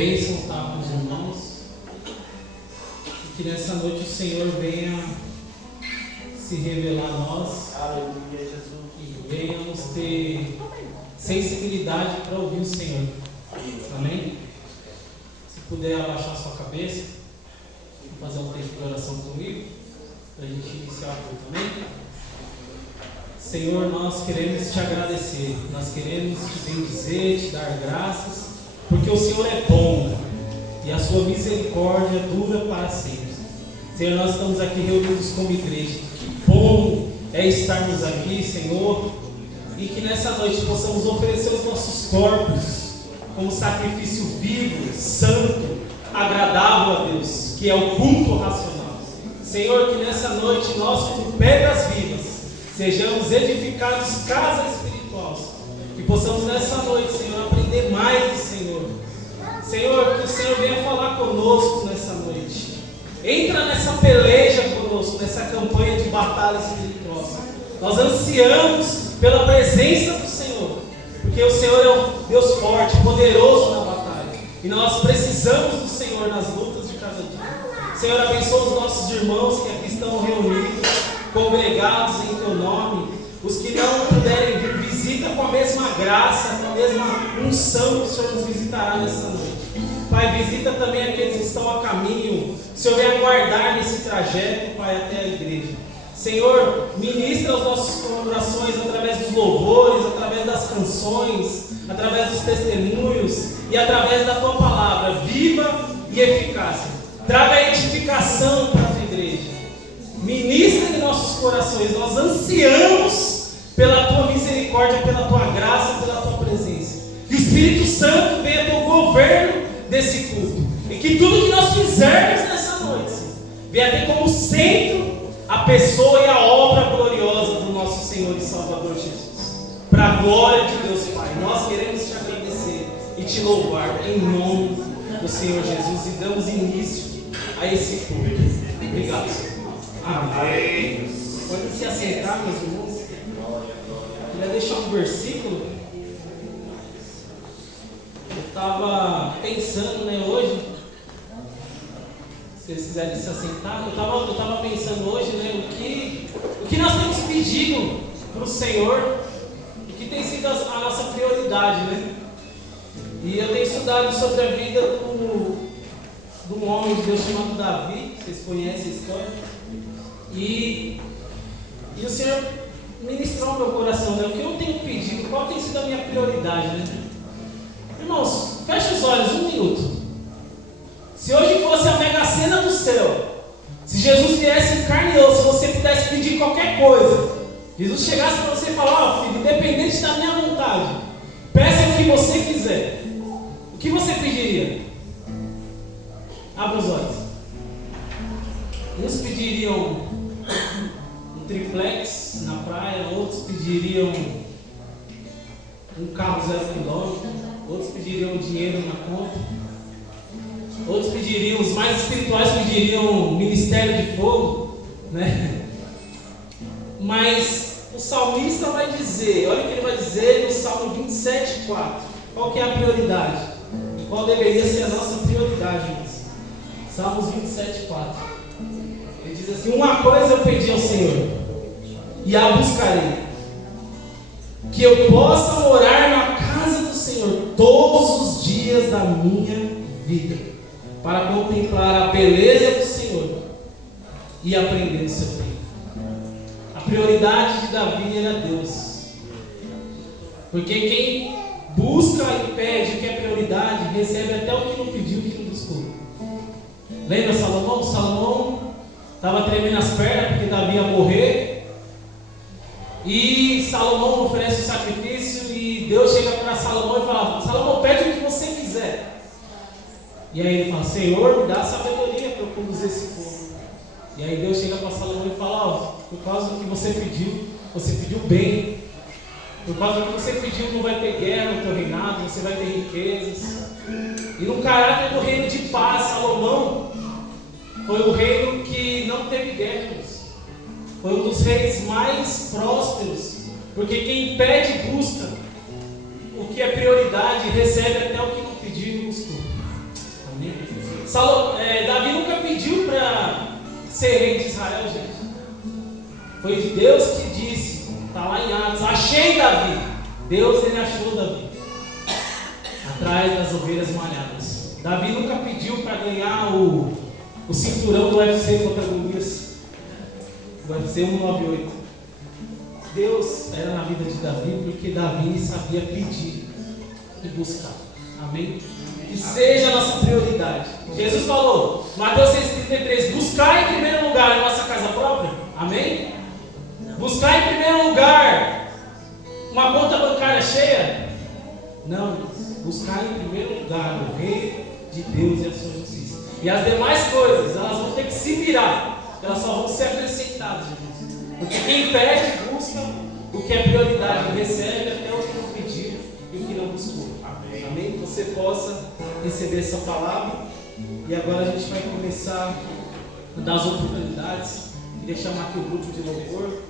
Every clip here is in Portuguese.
bênção estar com os irmãos. E que nessa noite o Senhor venha se revelar a nós. Aleluia, Jesus. E venhamos ter sensibilidade para ouvir o Senhor. Amém? Se puder abaixar sua cabeça, fazer um tempo de oração comigo, para a gente iniciar o culto. Amém? Senhor, nós queremos te agradecer, nós queremos te bendizer, te dar graças, porque o Senhor é bom e a sua misericórdia dura para sempre. Senhor, nós estamos aqui reunidos como igreja. Que bom é estarmos aqui, Senhor, e que nessa noite possamos oferecer os nossos corpos como sacrifício vivo, santo, agradável a Deus, que é o culto racional. Senhor, que nessa noite nós, como pedras vivas, sejamos edificados casa espiritual. Que possamos nessa noite, Senhor, aprender mais do Senhor. Senhor, que o Senhor venha falar conosco nessa noite. Entra nessa peleja conosco, nessa campanha de batalha espiritual. Nós ansiamos pela presença do Senhor, porque o Senhor é um Deus forte, poderoso na batalha. E nós precisamos do Senhor nas lutas de cada dia. Senhor, abençoa os nossos irmãos que aqui estão reunidos, congregados em teu nome. Os que não puderem vir, visita com a mesma graça, com a mesma unção que o Senhor nos visitará nessa noite. Pai, visita também aqueles que estão a caminho. O Senhor venha guardar nesse trajeto, Pai, até a igreja. Senhor, ministra os nossos corações através dos louvores, através das canções, através dos testemunhos e através da tua palavra, viva e eficaz. Traga edificação para a tua igreja. Ministra em nossos corações. Nós ansiamos pela tua misericórdia, pela tua graça, pela tua presença. Que o Espírito Santo venha ter o governo desse culto. E que tudo que nós fizermos nessa noite venha ter como centro a pessoa e a obra gloriosa do nosso Senhor e Salvador Jesus. Para a glória de Deus, Pai, nós queremos te agradecer e te louvar em nome do Senhor Jesus. E damos início a esse culto. Obrigado, Senhor. Amém. Podem se assentar, meus irmãos. Queria deixar um versículo. Eu estava pensando, hoje. Se eles quiserem se assentar, eu estava pensando hoje, o que nós temos pedido para o Senhor, o que tem sido a nossa prioridade, E eu tenho estudado sobre a vida de um homem de Deus chamado Davi. Vocês conhecem a história? E o Senhor ministrou ao meu coração, o que eu tenho pedido, qual tem sido a minha prioridade, Irmãos, feche os olhos um minuto. Se hoje fosse a Mega Sena do céu, se Jesus viesse em carne e osso, se você pudesse pedir qualquer coisa, Jesus chegasse para você e falar, filho, independente da minha vontade, peça o que você quiser. O que você pediria? Abra os olhos. Uns pediriam um triplex na praia, outros pediriam um carro 0 quilômetro, outros pediriam dinheiro na conta, outros pediriam, os mais espirituais pediriam ministério de fogo, Mas o salmista vai dizer, olha o que ele vai dizer no Salmo 27,4. Qual que é a prioridade? Qual deveria ser a nossa prioridade, irmãos? Salmos 27,4. Ele diz assim: uma coisa eu pedi ao Senhor, e a buscarei, que eu possa morar na casa do Senhor todos os dias da minha vida, para contemplar a beleza do Senhor e aprender o seu tempo. A prioridade de Davi era Deus, porque quem busca e pede o que é prioridade, recebe até o que não pediu, o que não buscou. Lembra Salomão? Salomão estava tremendo as pernas porque Davi ia morrer. E Salomão oferece o sacrifício e Deus chega para Salomão e fala: Salomão, pede o que você quiser. E aí ele fala: Senhor, me dá sabedoria para eu conduzir esse povo. E aí Deus chega para Salomão e fala: por causa do que você pediu bem. Por causa do que você pediu, não vai ter guerra no teu reinado, você vai ter riquezas. E no caráter do reino de paz, Salomão foi o reino que não teve guerras. Foi um dos reis mais prósperos, porque quem pede e busca o que é prioridade, recebe até o que não pediu e buscou. Davi nunca pediu para ser rei de Israel, gente. Foi de Deus que disse, está lá em Atos, achei Davi. Deus, ele achou Davi atrás das ovelhas malhadas. Davi nunca pediu para ganhar o cinturão do UFC contra Golias, do UFC 198. Deus era na vida de Davi porque Davi sabia pedir e buscar. Amém? Que seja a nossa prioridade. Jesus falou, Mateus 6,33, buscar em primeiro lugar a nossa casa própria. Amém? Buscar em primeiro lugar uma conta bancária cheia. Não, buscar em primeiro lugar o reino de Deus e a sua justiça. E as demais coisas, elas vão ter que se virar. Elas só vão ser acrescentadas, Jesus. Porque quem pede, busca o que é prioridade, recebe até o que não pediu e o que não buscou. Amém? Amém? Que você possa receber essa palavra. E agora a gente vai começar a dar as oportunidades. Queria chamar aqui o grupo de louvor,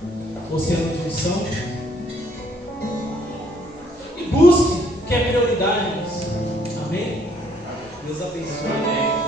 Oceano de Unção. E busque o que é prioridade, irmãos. Amém? Deus abençoe. Amém.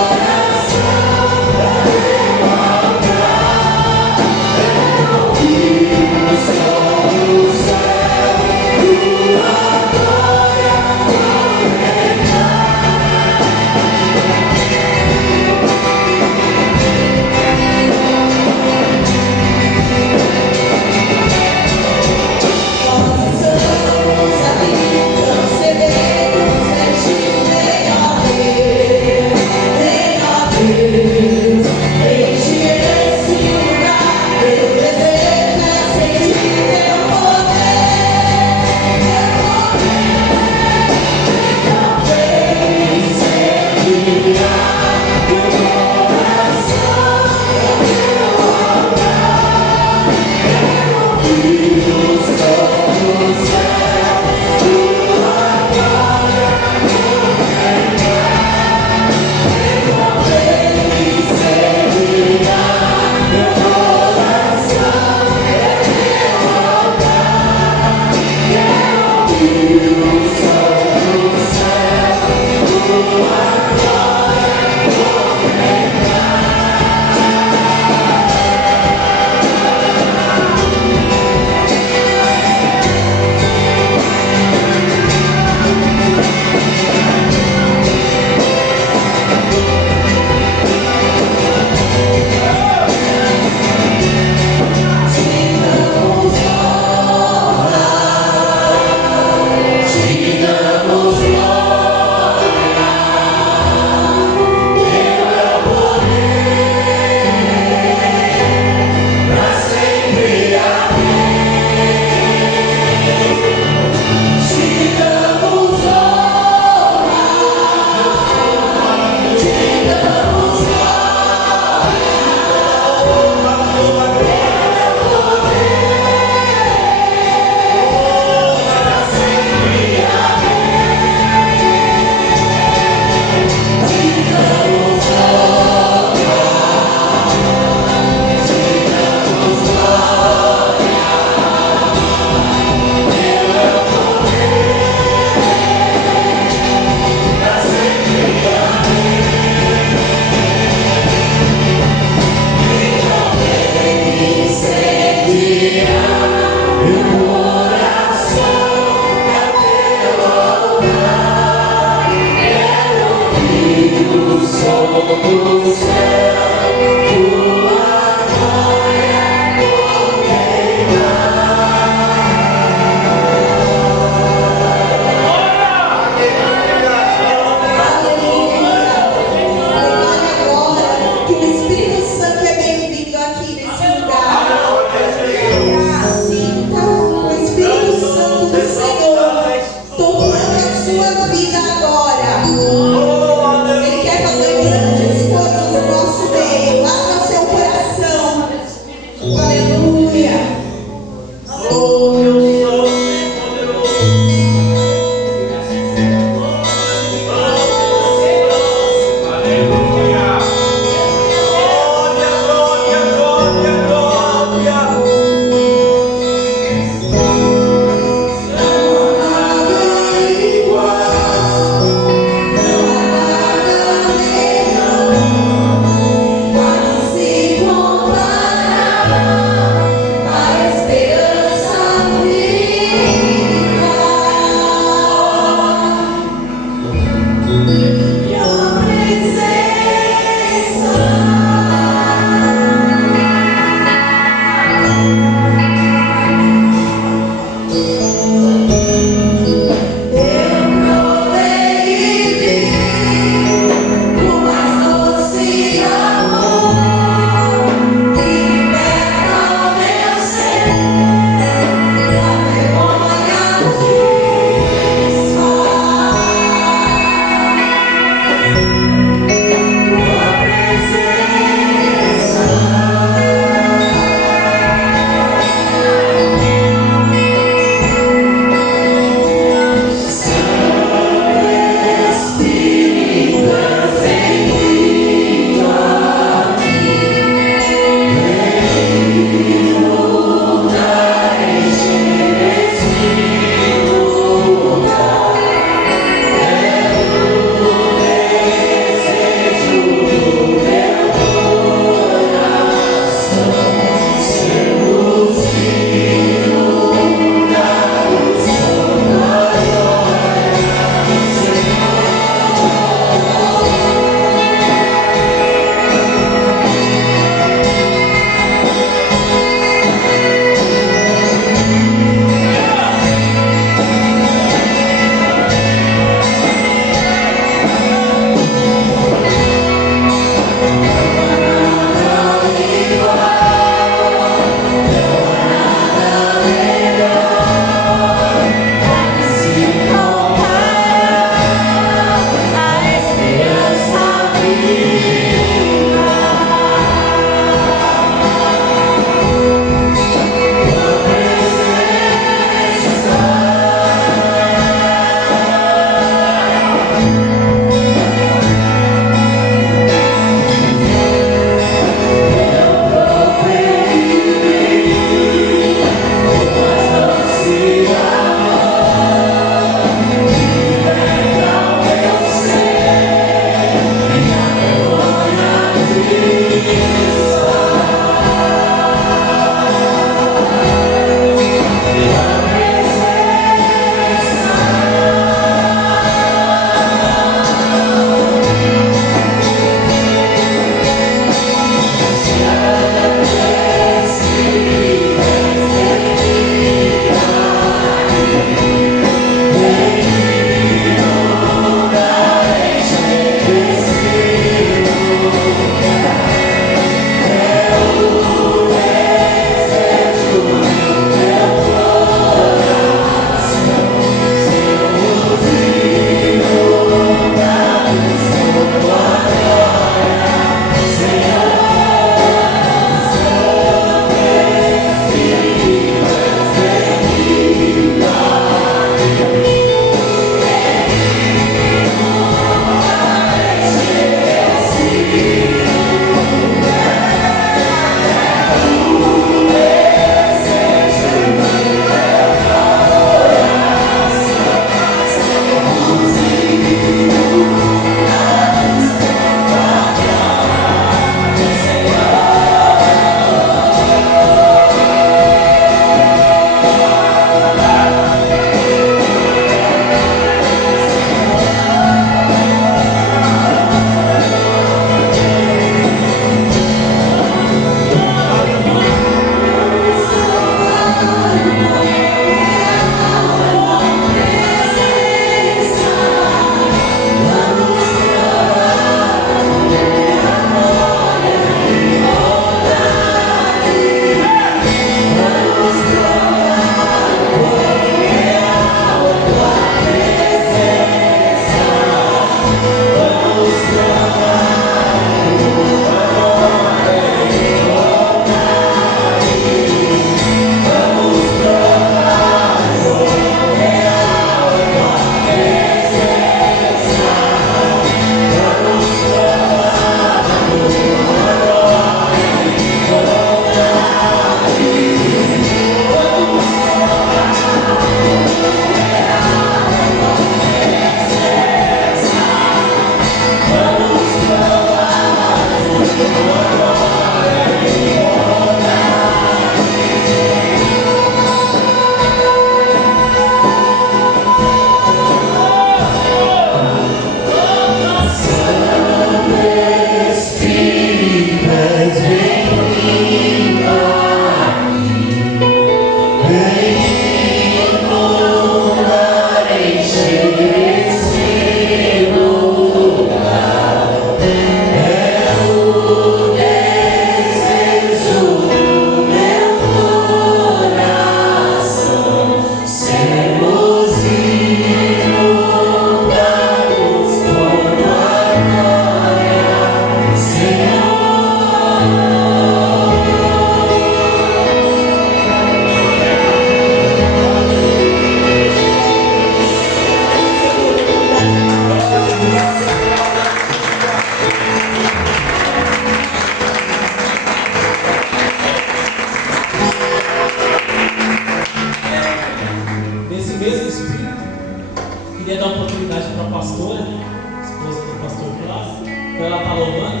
ela está louvando.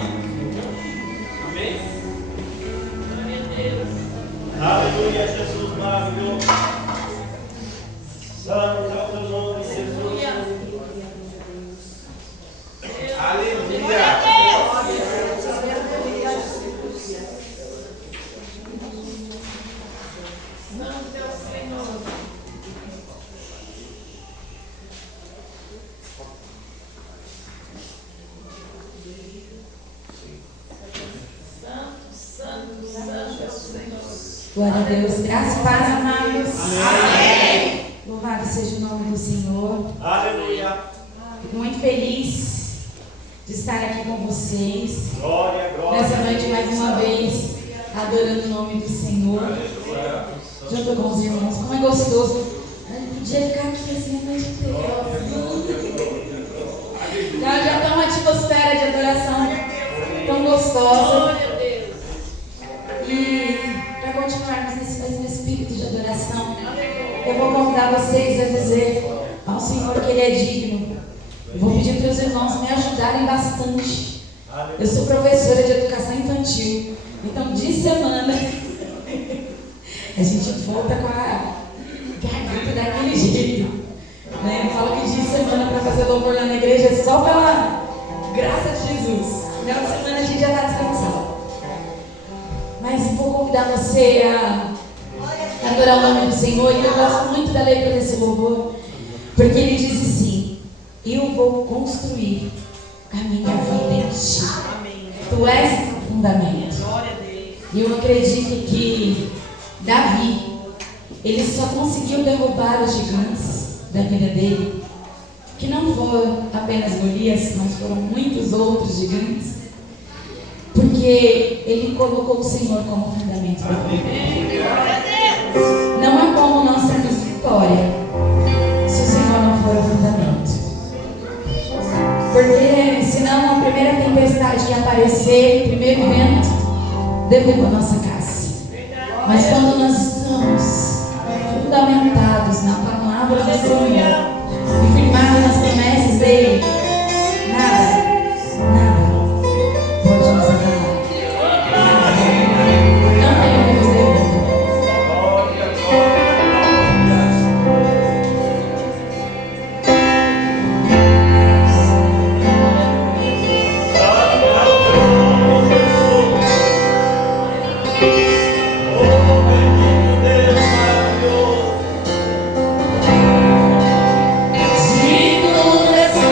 Amém? Aleluia, Jesus maravilhoso. Santo é o teu nome, Jesus. Aleluia. Glória a Deus. Graças e paz, amados. Amém. Louvado seja o nome do Senhor. Aleluia. Fico muito feliz de estar aqui com vocês. Glória, glória. Nessa noite, mais uma vez, adorando o nome do Senhor. Junto com os irmãos. Como é gostoso. Eu podia ficar aqui assim a noite inteira. Então, já está uma atmosfera de adoração tão gostosa. E para continuarmos nesse mesmo espírito de adoração, eu vou convidar vocês a dizer ao Senhor que Ele é digno. Eu vou pedir para os irmãos me ajudarem bastante. Eu sou professora de educação infantil, então de semana a gente volta com a garganta daquele jeito, né? Eu falo que de semana para fazer louvor lá na igreja é só pela graça de Jesus. Final de semana a gente já está descansado. Mas vou convidar você a adorar o nome do Senhor. E eu gosto muito da letra desse louvor, porque ele diz assim: eu vou construir a minha vida em ti. Tu és o fundamento. E eu acredito que Davi, ele só conseguiu derrubar os gigantes da vida dele, que não foram apenas Golias, mas foram muitos outros gigantes, porque ele colocou o Senhor como fundamento da vida. Não há como nós termos vitória se o Senhor não for o fundamento. Porque senão a primeira tempestade que aparecer, o primeiro vento, derruba a nossa casa. Mas quando nós estamos fundamentados na palavra do Senhor e firmados nas promessas dele, nada pode nos abalar. Não teremos derrota. Digno dessa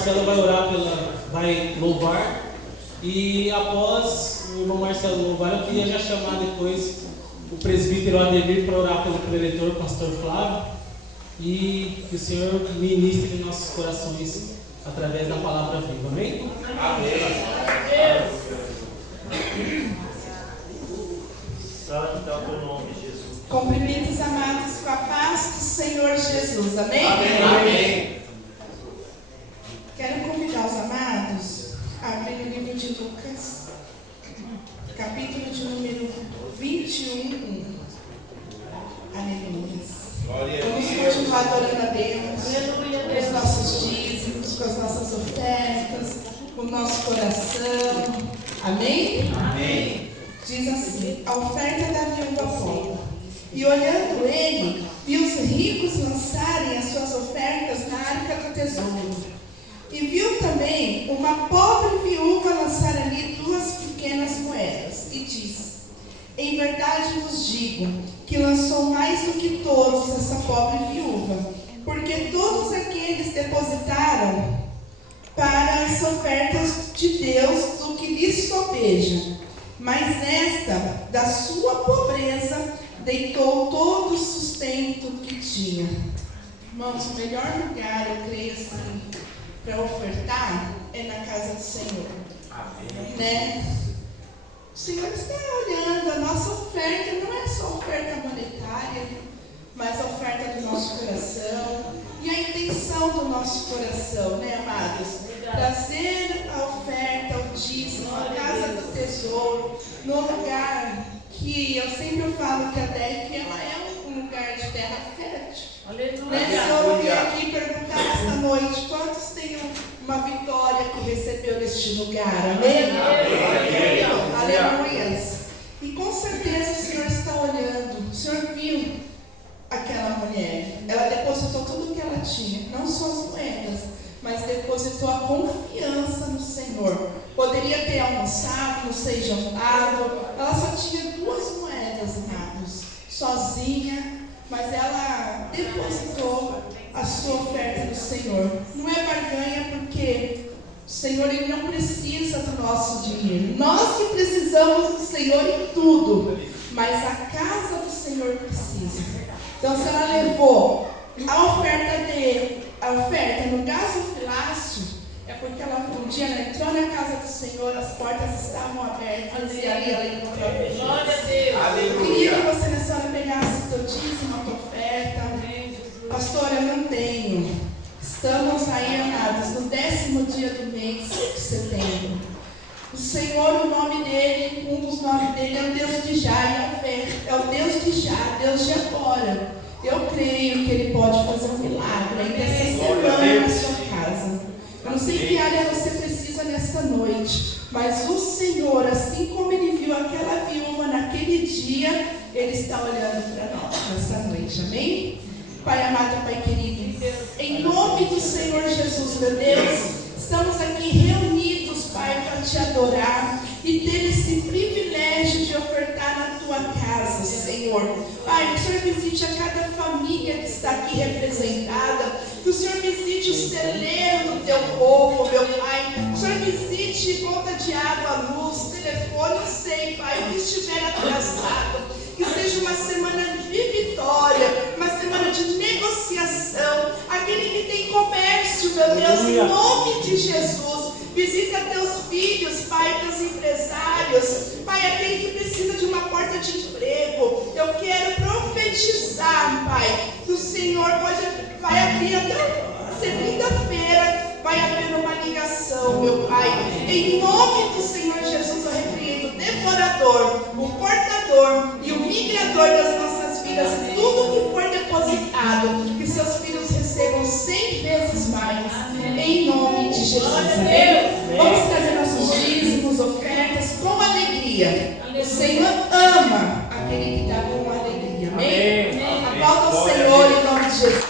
Marcelo vai orar vai louvar. E após o irmão Marcelo louvar, eu queria já chamar depois o presbítero Ademir para orar pelo preletor, pastor Flávio. E que o Senhor ministre em nossos corações através da palavra viva. Amém? Amém. Santo é o teu nome, Jesus. Cumprimento os amados com a paz do Senhor Jesus. Amém? Amém. Amém. Quero convidar os amados a abrir o livro de Lucas, capítulo de número 21. Aleluia. Vamos continuar adorando a Deus com os nossos dízimos, com as nossas ofertas, com o nosso coração. Amém? Amém. Diz assim: a oferta da viúva pobre. E olhando ele, viu os ricos lançarem as suas ofertas na arca do tesouro. E viu também uma pobre viúva lançar ali 2 pequenas moedas. E disse: em verdade vos digo, que lançou mais do que todos essa pobre viúva, porque todos aqueles depositaram para as ofertas de Deus do que lhes sobeja. Mas esta, da sua pobreza, deitou todo o sustento que tinha. Irmãos, o melhor lugar, eu creio assim, para ofertar é na casa do Senhor. Amém. Né? O Senhor está olhando, a nossa oferta não é só oferta monetária, mas a oferta do nosso coração e a intenção do nosso coração, né, amados? Trazer a oferta, o dízimo, a casa do tesouro, no lugar que eu sempre falo que a DEC ela é um lugar de terra fértil. Né? Eu vim aqui perguntar esta noite, quantos têm uma vitória que recebeu neste lugar? Amém? Amém. Aleluia. E com certeza o Senhor está olhando. O Senhor viu aquela mulher. Ela depositou tudo o que ela tinha, não só as moedas, mas depositou a confiança no Senhor. Poderia ter almoçado, não sei, jantado. Ela só tinha 2 moedas, amados, sozinha. Mas ela depositou a sua oferta no Senhor. Não é barganha, porque o Senhor ele não precisa do nosso dinheiro. Nós que precisamos do Senhor em tudo, mas a casa do Senhor precisa. Então, se ela levou a oferta no gasofilácio, é porque ela um dia ela entrou na casa do Senhor, as portas estavam abertas e ali ela encontrou a Jesus. Glória a Deus. Eu queria que você nessa hora pegasse o teu dízimo, a tua oferta. Pastor, eu não tenho. Estamos aí, amados, no 10º dia do mês de setembro. O Senhor, o nome dele, um dos nomes dele é o Deus de já e a fé. É o Deus de já, Deus de agora. Eu creio que ele pode fazer um milagre ainda essa semana na sua casa. Eu não sei que área você precisa nesta noite, mas o Senhor, assim como ele viu aquela viúva naquele dia, ele está olhando para nós nessa noite, amém? Pai amado, Pai querido, em nome do Senhor Jesus, meu Deus, estamos aqui reunidos, Pai, para te adorar e ter esse privilégio de ofertar na tua casa, Senhor. Pai, que o Senhor visite a cada família que está aqui representada, que o Senhor visite o celeiro do teu povo, meu Pai, que o Senhor visite conta de água, luz, telefone, eu sei, Pai, o que estiver atrasado, que seja uma semana de vitória, uma semana de negociação, aquele que tem comércio, meu Deus, em nome de Jesus. Visita teus filhos, Pai, teus empresários, Pai, aquele que precisa de uma porta de emprego. Eu quero profetizar, Pai, que o Senhor vai abrir até segunda-feira, vai haver uma ligação, meu Pai. Em nome do Senhor Jesus, eu repreendo o devorador, o portador e o migrador das nossas vidas. Tudo que for depositado, que seus filhos recebam 100 vezes mais. Em nome de Jesus. Amém? Vamos trazer nossos dízimos, ofertas com alegria. O Senhor ama aquele que dá com alegria. Amém? Aplauda o Senhor em nome de Jesus.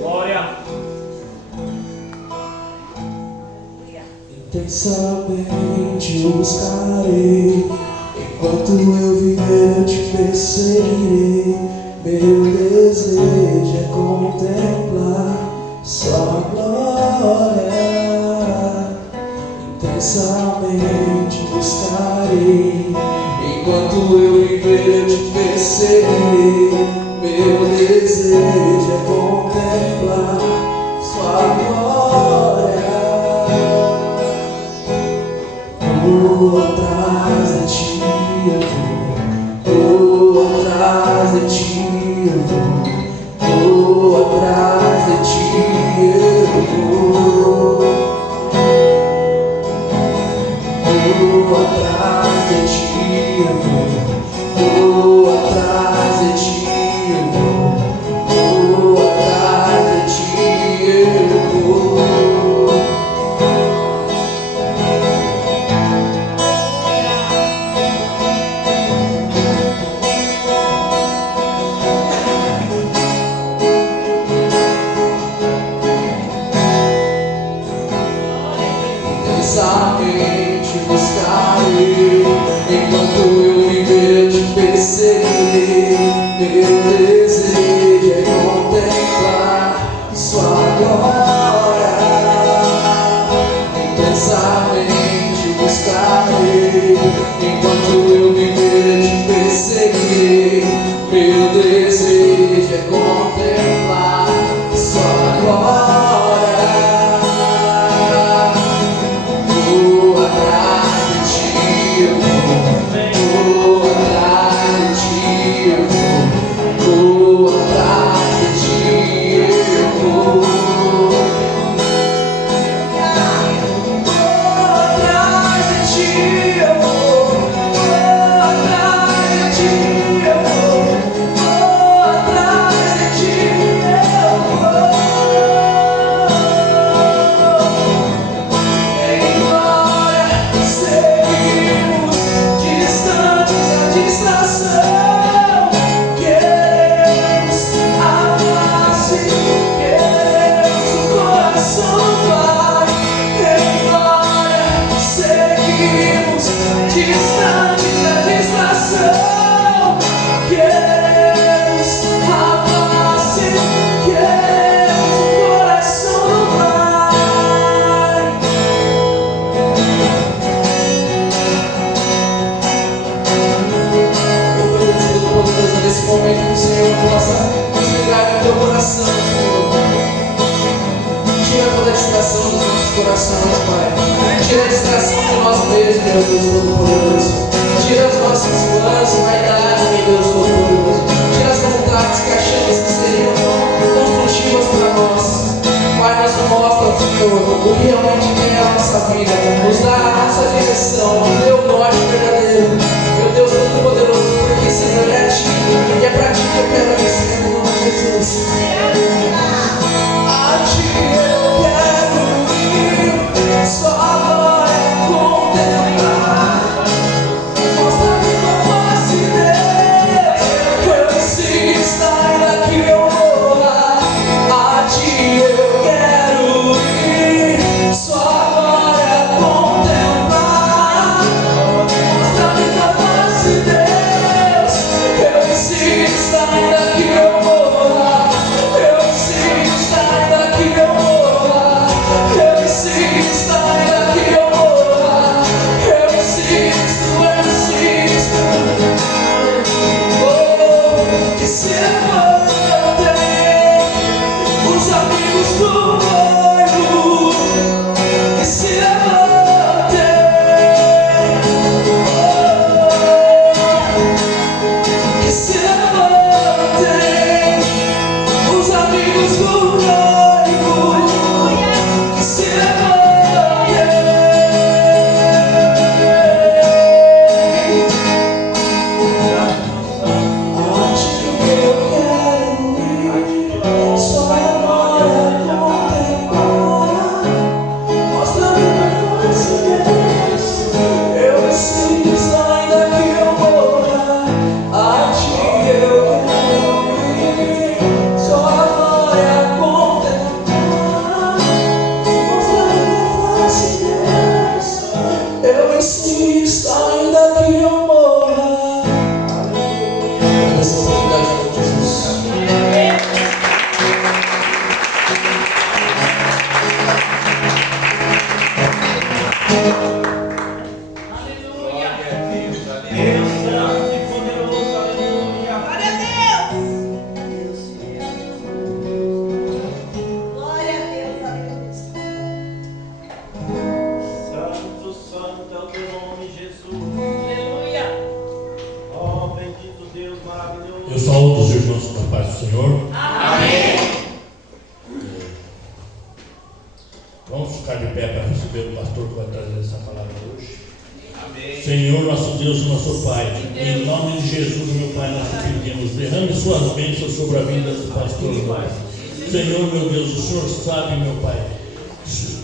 Glória. Intensamente o buscarei, Enquanto eu viver, eu te perseguirei. Meu desejo é contemplar sua glória. Intensamente buscarei. Enquanto eu viver, eu te perseguirei. Meu desejo é contemplar sua glória. Vou atrás de ti, eu vou atrás de ti, eu vou atrás de ti, eu vou atrás de ti, eu vou atrás de ti, eu vou atrás de ti, eu vou. Intensamente buscarei. Enquanto eu viver, te perseguirei. Meu desejo é contemplar sua glória. Intensamente buscarei. Enquanto eu viver, te perseguirei. Meu desejo é contemplar sua glória. Vou atrás de ti, eu vou atrás de ti, eu vou atrás de ti, eu vou atrás de ti, eu vou atrás de ti, eu vou atrás de ti, eu vou. Em glória seguimos, distantes da distração. Queremos a face, queremos o coração do Pai. Em glória seguimos, distantes da distração. Queremos a face, queremos o coração do Pai. Todo-Poderoso, nesse momento que o Senhor possa desligar o teu coração, Senhor. Tira toda a distração dos nossos corações, Pai. Tira a distração de nós mesmos, meu Deus Todo-Poderoso. Tira os nossos planos, vaidade, meu Deus Todo-Poderoso. Tira as vontades que achamos que seriam construtivas para nós. Pai, nos mostra, Senhor, o que realmente é a nossa vida. Nos dá a nossa direção, nos dê o norte verdadeiro. Meu Deus Todo-Poderoso, porque Senhor é a Ti, e é para Ti que eu quero vencer, no nome de Jesus. A Ti eu quero ir, só agora contemplar. Mostra-me tua face, Deus. essa oportunidade em nome de Jesus. Glória a Deus, aleluia. Que poderoso, aleluia. Glória a Deus. Santo, santo é o teu nome, Jesus. Aleluia. Ó, bendito Deus maravilhoso. Eu saúdo os irmãos com a paz do Senhor. Amém. Vamos ficar de pé para receber o pastor que vai trazer essa palavra hoje. Amém. Senhor, nosso Deus e nosso Pai, em nome de Jesus, meu Pai, nós te pedimos, derrame suas bênças sobre a vida do pastor. Senhor, meu Deus, o Senhor sabe, meu Pai,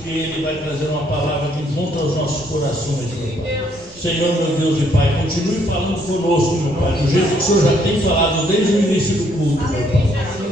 que Ele vai trazer uma palavra que junta aos nossos corações, meu Pai. Senhor, meu Deus e Pai, continue falando conosco, meu Pai, do jeito que o Senhor já tem falado desde o início do culto, meu Pai.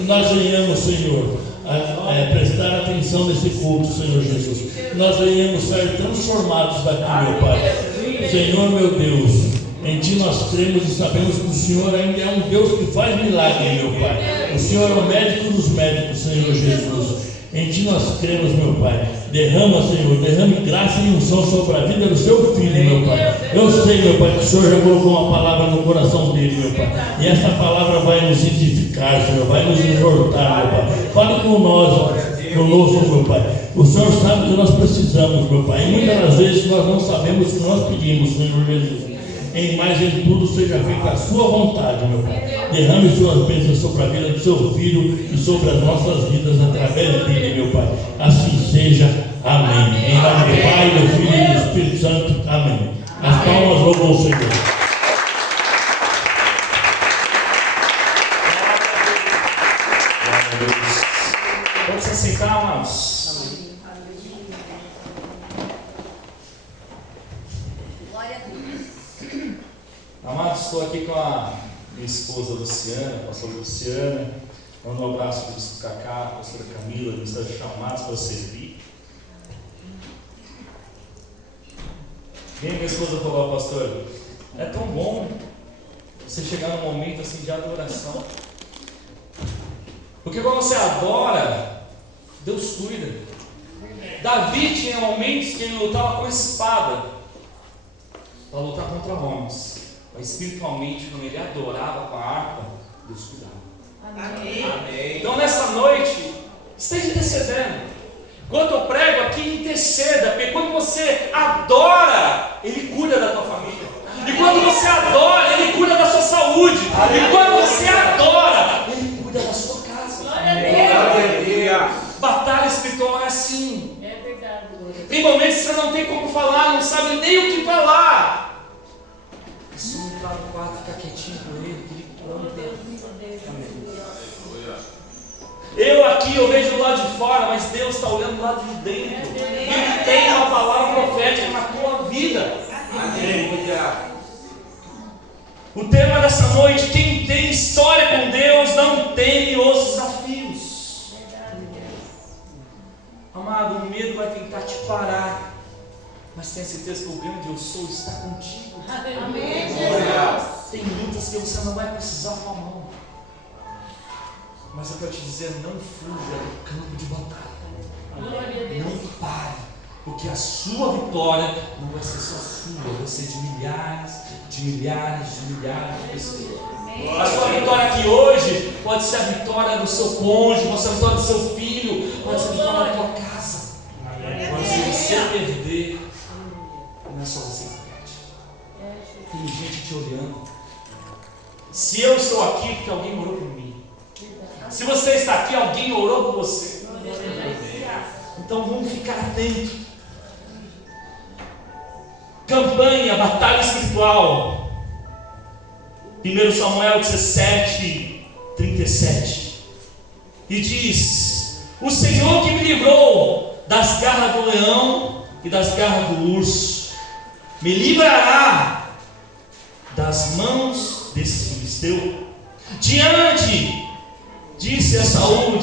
Nós venhamos, Senhor, a prestar atenção nesse culto, Senhor Jesus. Nós venhamos ser transformados daqui, meu Pai. Senhor, meu Deus, em Ti nós cremos e sabemos que o Senhor ainda é um Deus que faz milagre, meu Pai. O Senhor é o médico dos médicos, Senhor Jesus. Em Ti nós cremos, meu Pai. Derrama, Senhor, derrame graça e unção sobre a vida do Seu Filho, meu Pai. Eu sei, meu Pai, que o Senhor já colocou uma palavra no coração dele, meu Pai. E essa palavra vai nos edificar, Senhor, vai nos exortar, meu Pai. Fale com nós, conosco, meu Pai. O Senhor sabe que nós precisamos, meu Pai. E muitas das vezes nós não sabemos o que nós pedimos, Senhor Jesus. Mas em tudo seja feita a Sua vontade, meu Pai. Derrame Suas bênçãos sobre a vida do Seu Filho e sobre as nossas vidas através dele, meu Pai. Assim seja. Amém. Em nome do Pai, do Filho e do Espírito Santo. Amém. As palmas louvam o Senhor. Pode se sentar, amados. Amados, estou aqui com a minha esposa Luciana, a pastora Luciana. Mando um abraço para o bispo Cacá, a pastora Camila, que estão chamados para servir. E minha esposa falou, pastor, é tão bom você chegar num momento assim de adoração. Porque quando você adora, Deus cuida. Davi tinha momentos que ele lutava com a espada para lutar contra homens. Mas espiritualmente, quando ele adorava com a harpa, Deus cuidava. Amém. Amém. Então nessa noite, esteja intercedendo. Enquanto eu prego aqui, interceda. Porque quando você adora, Ele cuida da tua família. E quando você adora, Ele cuida da sua saúde. E quando você adora, Ele cuida da sua casa. Aleluia. Batalha espiritual é assim. É verdade. Tem momentos que você não tem como falar, não sabe nem o que falar. É só entrar no quarto e ficar quietinho com Ele, gritando. Eu aqui, eu vejo do lado de fora, mas Deus está olhando do lado de dentro. E Ele tem uma palavra profética na tua vida. Aleluia. O tema dessa noite, quem tem história com Deus não teme os desafios. Amado, o medo vai tentar te parar, mas tenha certeza que o grande eu sou está contigo. Amém. Tem lutas que você não vai precisar com a mão, mas eu quero te dizer, não fuja do campo de batalha. Não pare, porque a sua vitória não vai ser só sua, vai ser de milhares de pessoas. A sua vitória aqui hoje pode ser a vitória do seu cônjuge, pode ser a vitória do seu filho, pode ser a vitória da tua casa. Mas se você perder, não é só você que perde. Tem gente te olhando. Se eu estou aqui, porque alguém orou por mim. Se você está aqui, alguém orou por você. Então vamos ficar atentos. Campanha, batalha espiritual. 1 Samuel 17, 37. E diz: o Senhor que me livrou das garras do leão e das garras do urso, me livrará das mãos desse filisteu. Disse a Saúl,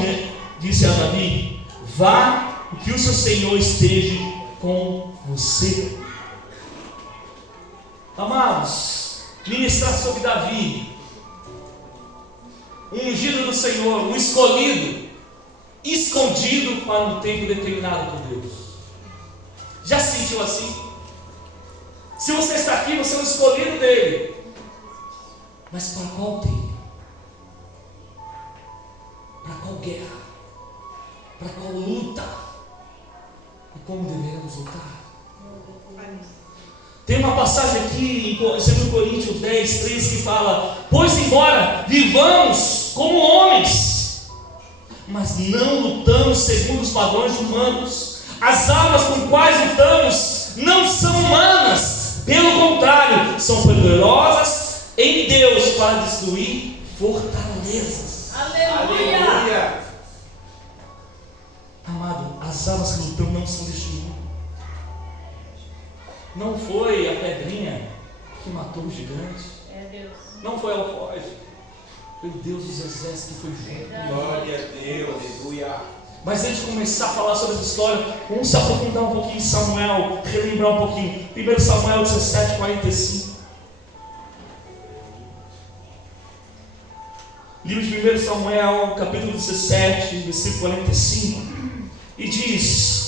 disse a Davi: vá, e que o seu Senhor esteja com você. Amados, ministrar sobre Davi um ungido do Senhor, um escolhido, escondido para um tempo determinado por Deus. Já se sentiu assim? Se você está aqui, você é um escolhido dele. Mas para qual tempo? Para qual guerra? Para qual luta? E como deveremos lutar? Tem uma passagem aqui em 2 Coríntios 10, 3 que fala: pois embora vivamos como homens, mas não lutamos segundo os padrões humanos. As armas com quais lutamos não são humanas, pelo contrário, são poderosas em Deus para destruir fortalezas. Aleluia. Amado, as armas que lutamos não são deste mundo. Não foi a pedrinha que matou o gigante. Não foi a alforje. Foi o Deus dos exércitos que foi junto. Glória a Deus. Aleluia. Mas antes de começar a falar sobre essa história, vamos se aprofundar um pouquinho em Samuel, relembrar um pouquinho. 1 Samuel 17, 45. Livro de 1 Samuel, capítulo 17, versículo 45. E diz: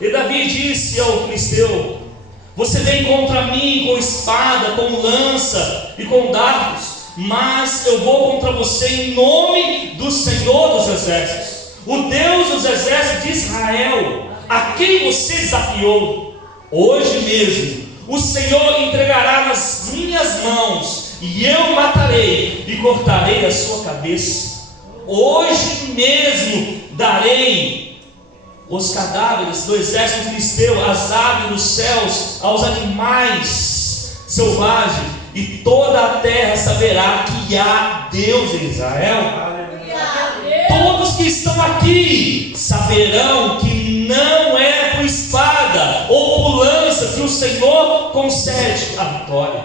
e Davi disse ao filisteu: você vem contra mim com espada, com lança e com dardos, mas eu vou contra você em nome do Senhor dos exércitos, o Deus dos exércitos de Israel, a quem você desafiou. Hoje mesmo o Senhor entregará nas minhas mãos, e eu o matarei e cortarei a sua cabeça. Hoje mesmo darei os cadáveres do exército filisteu, as aves dos céus, aos animais selvagens, e toda a terra saberá que há Deus em Israel. Todos que estão aqui saberão que não é por espada ou por lança que o Senhor concede a vitória,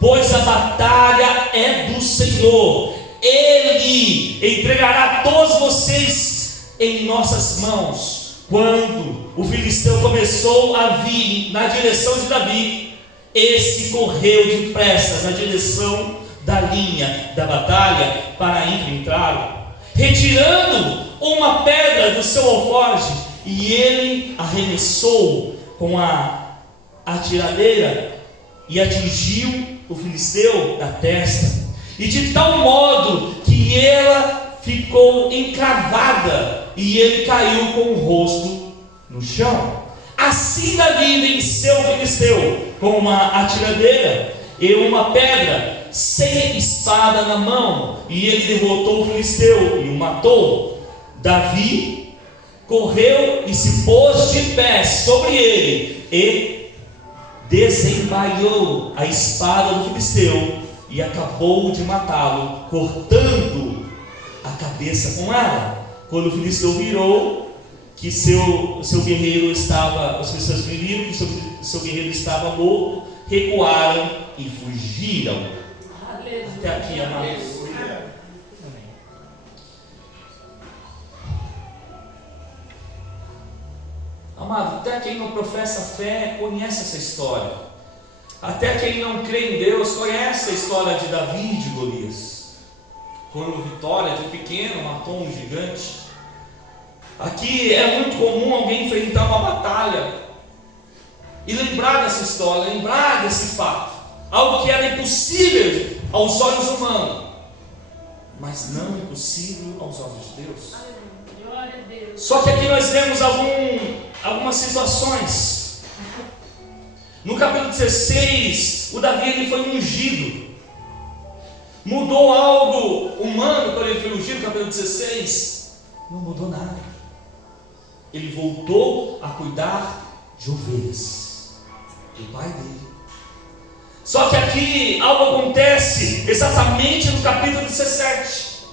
pois a batalha é do Senhor. Ele entregará todos vocês em nossas mãos. Quando o filisteu começou a vir na direção de Davi, esse correu depressa na direção da linha da batalha para enfrentá-lo, retirando uma pedra do seu alforje, e ele arremessou com a atiradeira e atingiu o filisteu na testa, e de tal modo que ela ficou encravada e ele caiu com o rosto no chão. Assim Davi venceu o filisteu com uma atiradeira e uma pedra, sem espada na mão, e ele derrotou o filisteu e o matou. Davi correu e se pôs de pé sobre ele e desembaiou a espada do filisteu e acabou de matá-lo, cortando a cabeça com ela. Quando o filisteu virou que seu guerreiro estava, os filisteus viram que seu guerreiro estava morto, recuaram e fugiram. Até aqui, amados. Amado, até quem não professa fé conhece essa história. Até quem não crê em Deus conhece a história de Davi e de Golias. Quando Vitória, de pequeno, matou um gigante. Aqui é muito comum alguém enfrentar uma batalha e lembrar dessa história, lembrar desse fato. Algo que era impossível aos olhos humanos, mas não impossível aos olhos de Deus. Só que aqui nós vemos algumas situações. No capítulo 16, o Davi ele foi ungido. Mudou algo humano quando ele foi ungido, no capítulo 16? Não mudou nada. Ele voltou a cuidar de ovelhas do pai dele. Só que aqui algo acontece exatamente no capítulo 17.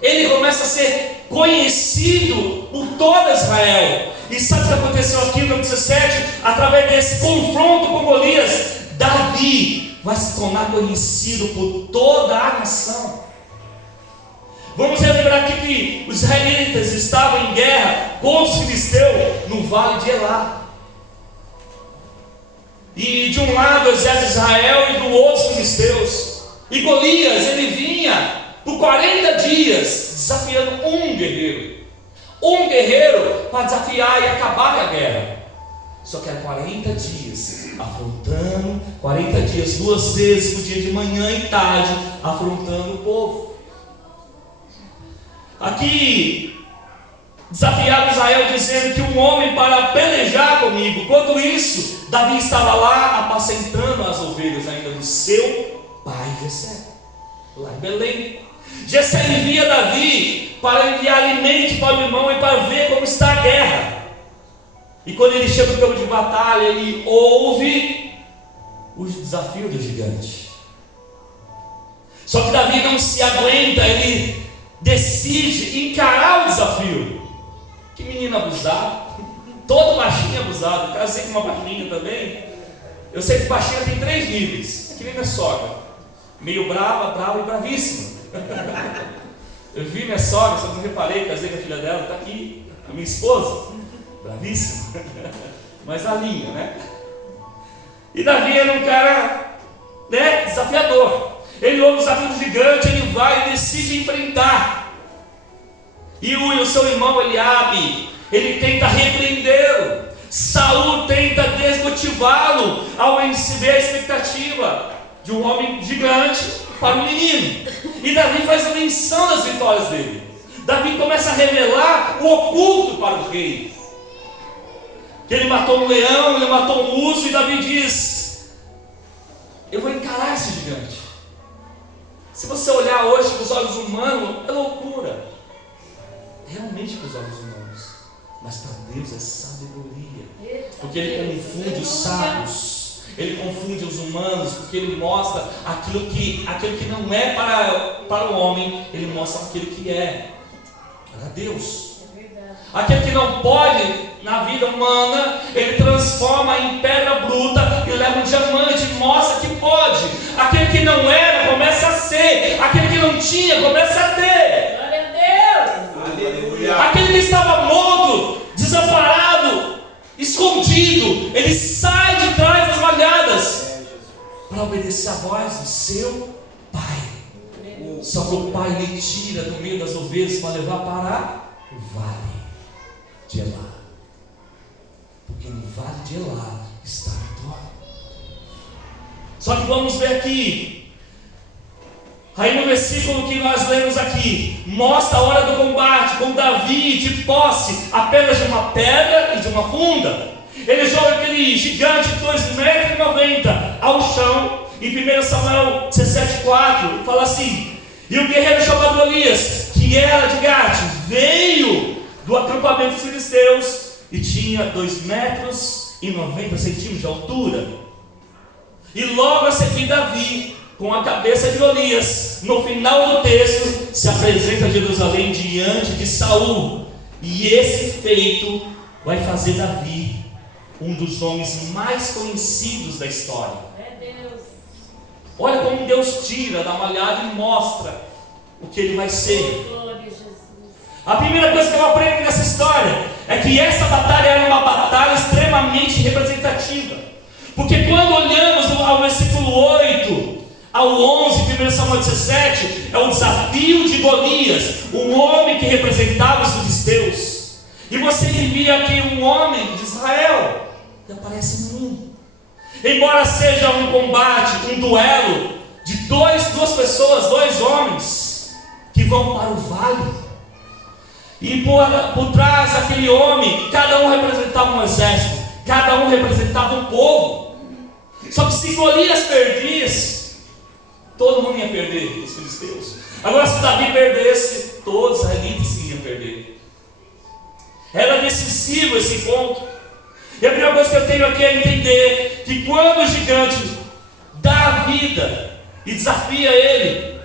Ele começa a ser conhecido por toda Israel. E sabe o que aconteceu aqui no 17? Através desse confronto com Golias, Davi vai se tornar conhecido por toda a nação. Vamos relembrar aqui que os israelitas estavam em guerra contra os filisteus no vale de Elá. E de um lado o exército de Israel e do outro os filisteus. E Golias, ele vinha por 40 dias desafiando um guerreiro para desafiar e acabar com a guerra. Só que era 40 dias afrontando, 40 dias 2 vezes por dia, de manhã e tarde, afrontando o povo. Aqui desafiava Israel dizendo que um homem para pelejar comigo. Enquanto isso, Davi estava lá apacentando as ovelhas ainda do seu pai Jessé, lá em Belém. Jessé envia Davi para enviar alimento para o irmão e para ver como está a guerra. E quando ele chega no campo de batalha, ele ouve o desafio do gigante. Só que Davi não se aguenta, ele decide encarar o desafio. Que menino abusado, todo baixinho abusado. Casei com uma baixinha também. Eu sei que baixinha tem 3 níveis, que nem minha sogra: meio brava, brava e bravíssima. Eu vi minha sogra, só não reparei, casei com a filha dela, está aqui, a minha esposa, bravíssima, mas a linha, né? E Davi era um cara, né, desafiador. Ele ouve o desafio do gigante, ele vai e decide enfrentar. E o seu irmão Eliabe, ele tenta repreendê-lo. Saul tenta desmotivá-lo ao receber a expectativa de um homem gigante para um menino. E Davi faz a menção das vitórias dele. Davi começa a revelar o oculto para o rei. Que ele matou um leão, ele matou um urso, e Davi diz: eu vou encarar esse gigante. Se você olhar hoje com os olhos humanos, é loucura. Realmente com os olhos humanos. Mas para Deus é sabedoria. Porque Ele confunde os sábios. Ele confunde os humanos, porque Ele mostra aquilo que não é para o homem, Ele mostra aquilo que é para Deus. Aquele que não pode na vida humana, Ele transforma em pedra bruta e leva um diamante e mostra que pode. Aquele que não era, começa a ser. Aquele que não tinha, começa a ter. Glória a Deus. Aleluia. Aquele que estava morto, desamparado, escondido, ele sai de trás das malhadas para obedecer a voz do seu pai. Só que o pai lhe tira do meio das ovelhas para levar para o vale de Elá. Porque no vale de Elá está a vitória. Só que vamos ver aqui. Aí no versículo que nós lemos aqui, mostra a hora do combate, com Davi de posse apenas de uma pedra e de uma funda. Ele joga aquele gigante de 2,90 metros ao chão, em 1 Samuel 17,4, e fala assim: e o guerreiro chamado Golias, que era de Gate, veio do acampamento dos filisteus e tinha 2,90 metros de altura. E logo a seguir Davi, com a cabeça de Golias, no final do texto, se apresenta a Jerusalém diante de Saul. E esse feito vai fazer Davi um dos homens mais conhecidos da história. Olha como Deus tira da malhada e mostra o que ele vai ser. A primeira coisa que eu aprendo nessa história é que essa batalha era uma batalha extremamente representativa. Porque quando olhamos ao versículo 8 ao 11, 1 Samuel 17, é o desafio de Golias, um homem que representava os filisteus. E você via aqui um homem de Israel, e aparece um. Embora seja um combate, um duelo de duas pessoas, 2 homens, que vão para o vale. E por trás daquele homem, cada um representava um exército, cada um representava um povo. Só que se Golias perdesse, todo mundo ia perder, os filisteus. Agora se Davi perdesse, todos os israelitas iam perder. Era decisivo esse encontro. E a primeira coisa que eu tenho aqui é entender que quando o gigante dá a vida e desafia ele,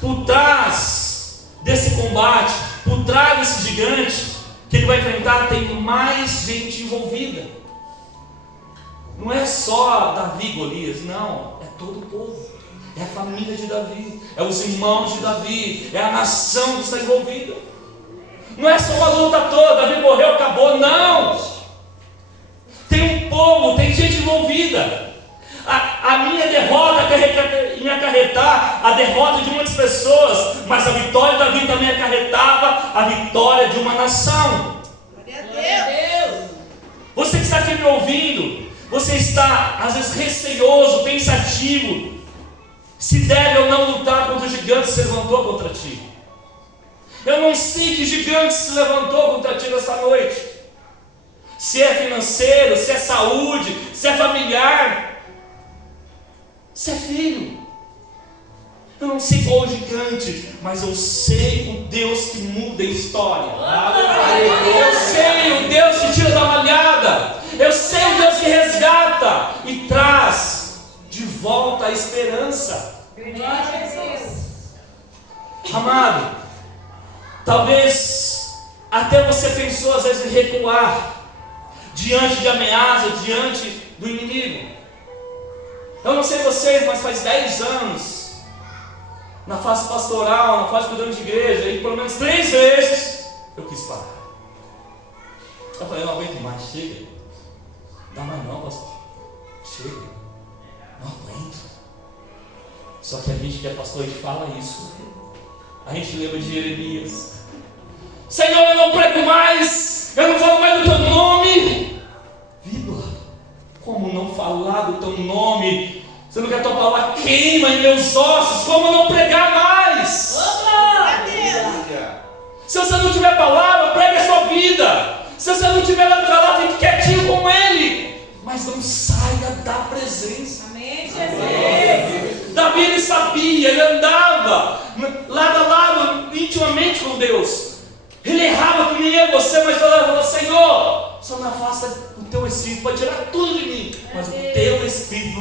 por trás desse combate, por trás desse gigante que ele vai enfrentar, tem mais gente envolvida. Não é só Davi e Golias, não, é todo o povo, é a família de Davi, é os irmãos de Davi, é a nação que está envolvida. Não é só uma luta toda, Davi morreu, acabou, não. Tem um povo, tem gente envolvida. a minha derrota me acarretar a derrota de muitas pessoas, mas a vitória de Davi também acarretava a vitória de uma nação. Você que está aqui me ouvindo, você está às vezes receoso, pensativo, se deve ou não lutar contra o gigante que se levantou contra ti. Eu não sei que gigante se levantou contra ti nesta noite. Se é financeiro, se é saúde, se é familiar, se é filho. Eu não sei qual o gigante, mas eu sei o Deus que muda a história. Eu sei o Deus que tira da malhada. Eu sei o Deus que resgata e traz de volta a esperança. Amado, talvez até você pensou às vezes em recuar diante de ameaça, diante do inimigo. Eu não sei vocês, mas faz 10 anos, na fase pastoral, na fase cuidando de igreja, e pelo menos 3 vezes eu quis parar. Eu falei, eu não aguento mais, chega. Não dá mais não, pastor. Chega. Não aguento. Só que a gente que é pastor, a gente fala isso. A gente lembra de Jeremias. Senhor, eu não prego mais, eu não falo mais do teu nome. Vírgula. Como não falar do teu nome? Você não quer a tua palavra queima em meus ossos? Como não pregar mais? Se você não tiver palavra, pregue a sua vida. Se você não tiver nada para falar, fique quietinho com ele. Mas não saia da presença. Amém, Jesus. Davi, ele sabia, ele andava lado a lado, intimamente com Deus. Ele errava que nem eu, você, mas falava, Senhor, só me afasta o teu Espírito, pode tirar tudo de mim, mas o teu Espírito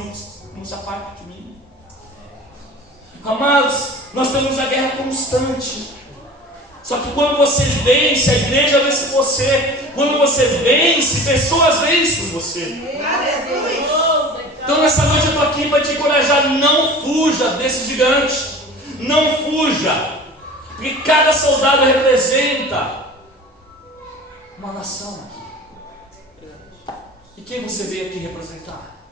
não se aparta de mim. Amados, nós temos a guerra constante. Só que quando você vence, a igreja vence você. Quando você vence, pessoas vencem você. Então nessa noite eu estou aqui para te encorajar. Não fuja desse gigante. Não fuja. Porque cada soldado representa uma nação aqui. E quem você veio aqui representar?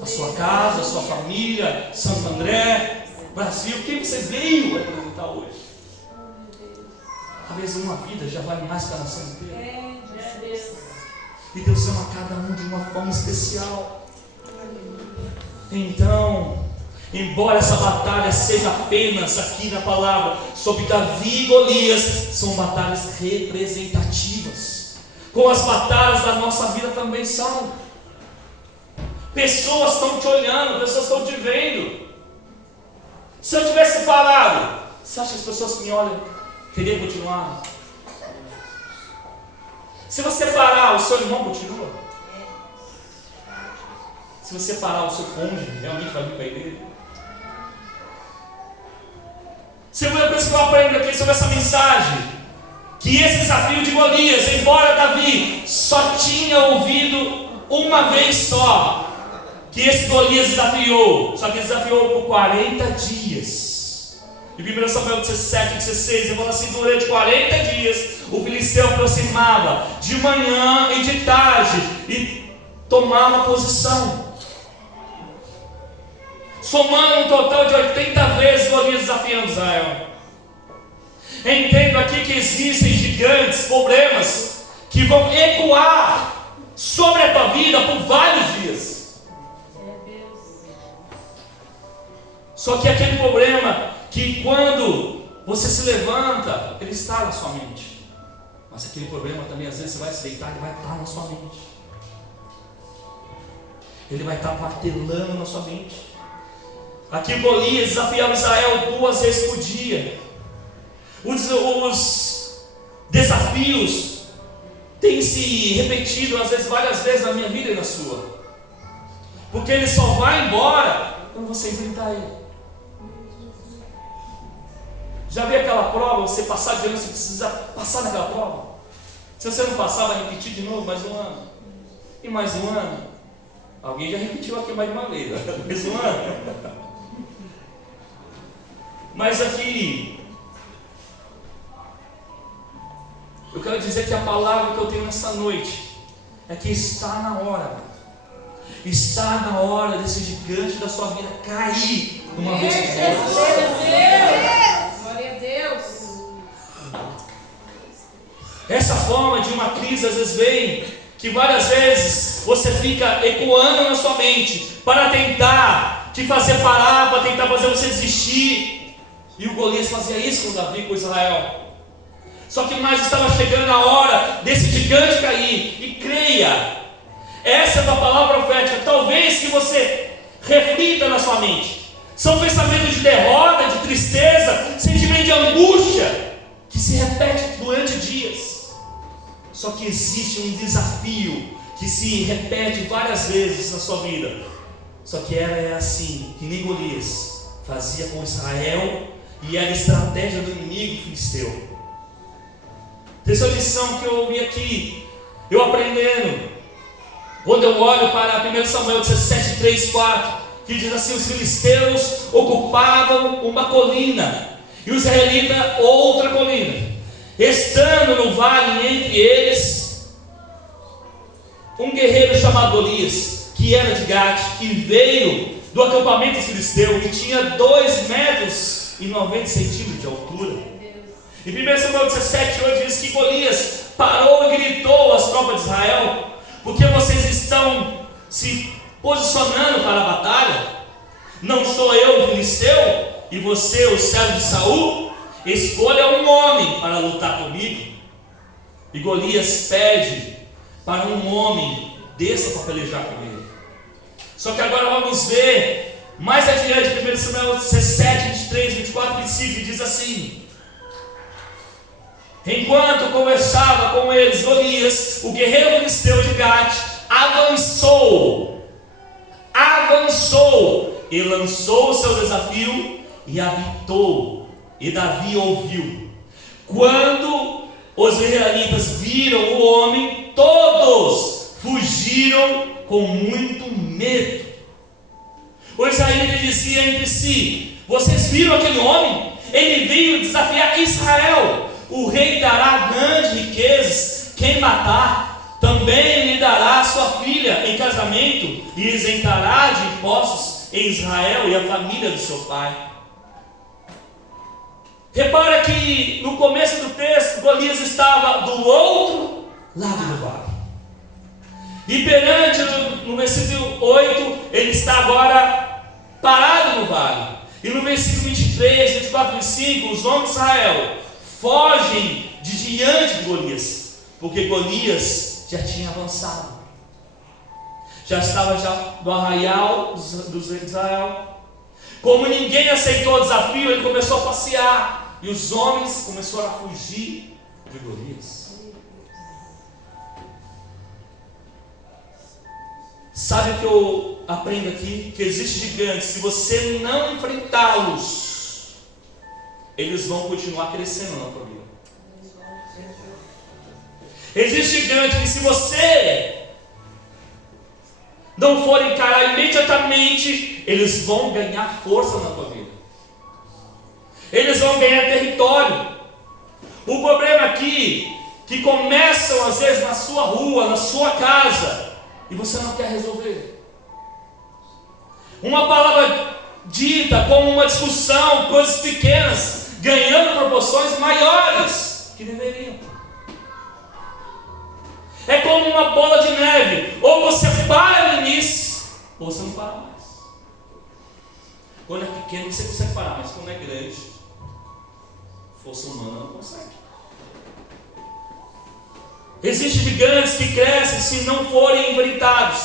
A sua casa, a sua família, Santo André, Brasil. Quem você veio representar hoje? Talvez uma vida já vale mais que a nação inteira. E Deus ama cada um de uma forma especial. Então, embora essa batalha seja apenas aqui na palavra sobre Davi e Golias, são batalhas representativas, como as batalhas da nossa vida também são. Pessoas estão te olhando, pessoas estão te vendo. Se eu tivesse parado, você acha que as pessoas que me olham queria continuar? Se você parar, o seu irmão continua. Se você parar, o seu cônjuge realmente vai vir para a igreja. Segunda coisa que eu aprendo aqui sobre essa mensagem, que esse desafio de Golias, embora Davi só tinha ouvido uma vez só, que esse Golias desafiou, só que desafiou por 40 dias. Em 1 Samuel 17, 16, ele fala assim: durante 40 dias o filisteu aproximava de manhã e de tarde e tomava posição. Somando um total de 80 vezes Golias desafiando Israel. Entendo aqui que existem gigantes, problemas que vão ecoar sobre a tua vida por vários dias. Só que aquele problema que quando você se levanta, ele está na sua mente. Mas aquele problema também, às vezes você vai se deitar, ele vai estar na sua mente. Ele vai estar martelando na sua mente. Aqui Golias desafiava Israel 2 vezes por dia. Os desafios têm se repetido às vezes várias vezes na minha vida e na sua. Porque ele só vai embora quando você enfrentar ele. Já viu aquela prova, você passar de ano, você precisa passar naquela prova? Se você não passar, vai repetir de novo mais um ano. E mais um ano. Alguém já repetiu aqui mais uma vez, mais um ano. Mas aqui, eu quero dizer que a palavra que eu tenho nessa noite é que está na hora Está na hora desse gigante da sua vida cair uma vez por todas. Glória a Deus. Essa forma de uma crise às vezes vem, que várias vezes você fica ecoando na sua mente para tentar te fazer parar, para tentar fazer você desistir. E o Golias fazia isso com Davi, com Israel. Só que mais estava chegando a hora desse gigante cair. E creia, essa é a palavra profética. Talvez que você reflita na sua mente. São pensamentos de derrota, de tristeza, sentimento de angústia, que se repete durante dias. Só que existe um desafio que se repete várias vezes na sua vida. Só que ela é assim, que nem Golias fazia com Israel, e era a estratégia do inimigo filisteu. Terceira lição que eu ouvi aqui, eu aprendendo, quando eu olho para 1 Samuel 17, 3, 4, que diz assim: os filisteus ocupavam uma colina, e os israelitas outra colina. Estando no vale entre eles, um guerreiro chamado Golias, que era de Gate, e veio do acampamento filisteu, e tinha 2 metros e 90 centímetros de altura. Em 1 Samuel 17, 8 diz que Golias parou e gritou às tropas de Israel: porque vocês estão se posicionando para a batalha? Não sou eu o filisteu, e você o servo de Saul? Escolha um homem para lutar comigo. E Golias pede para um homem desça para pelejar com ele. Só que agora vamos ver mais adiante, 1 Samuel 17, 23, 24, 25, diz assim: enquanto conversava com eles, Golias, o guerreiro filisteu de Gate, avançou e lançou o seu desafio e habitou. E Davi ouviu. Quando os israelitas viram o homem, todos fugiram com muito medo. Os israelitas diziam entre si: vocês viram aquele homem? Ele veio desafiar Israel. O rei dará grandes riquezas. Quem matar, também lhe dará sua filha em casamento, e isentará de impostos em Israel e a família do seu pai. Repara que no começo do texto, Golias estava do outro lado do vale. E perante, no versículo 8, ele está agora parado no vale. E no versículo 23, 24 e 25, os homens de Israel fogem de diante de Golias, porque Golias já tinha avançado. Já estava no arraial dos reis de Israel. Como ninguém aceitou o desafio, ele começou a passear. E os homens começaram a fugir de Golias. Sabe o que eu aprendo aqui? Que existem gigantes, se você não enfrentá-los, eles vão continuar crescendo na tua vida. Existe gigante que, se você não for encarar imediatamente, eles vão ganhar força na tua vida. Eles vão ganhar território. O problema aqui, que começam às vezes na sua rua, na sua casa, e você não quer resolver. Uma palavra dita, como uma discussão, coisas pequenas, ganhando proporções maiores que deveriam. É como uma bola de neve, ou você para no início, ou você não para mais. Quando é pequeno você consegue parar, mas quando é grande, força humana não consegue. Existem gigantes que crescem se não forem enfrentados.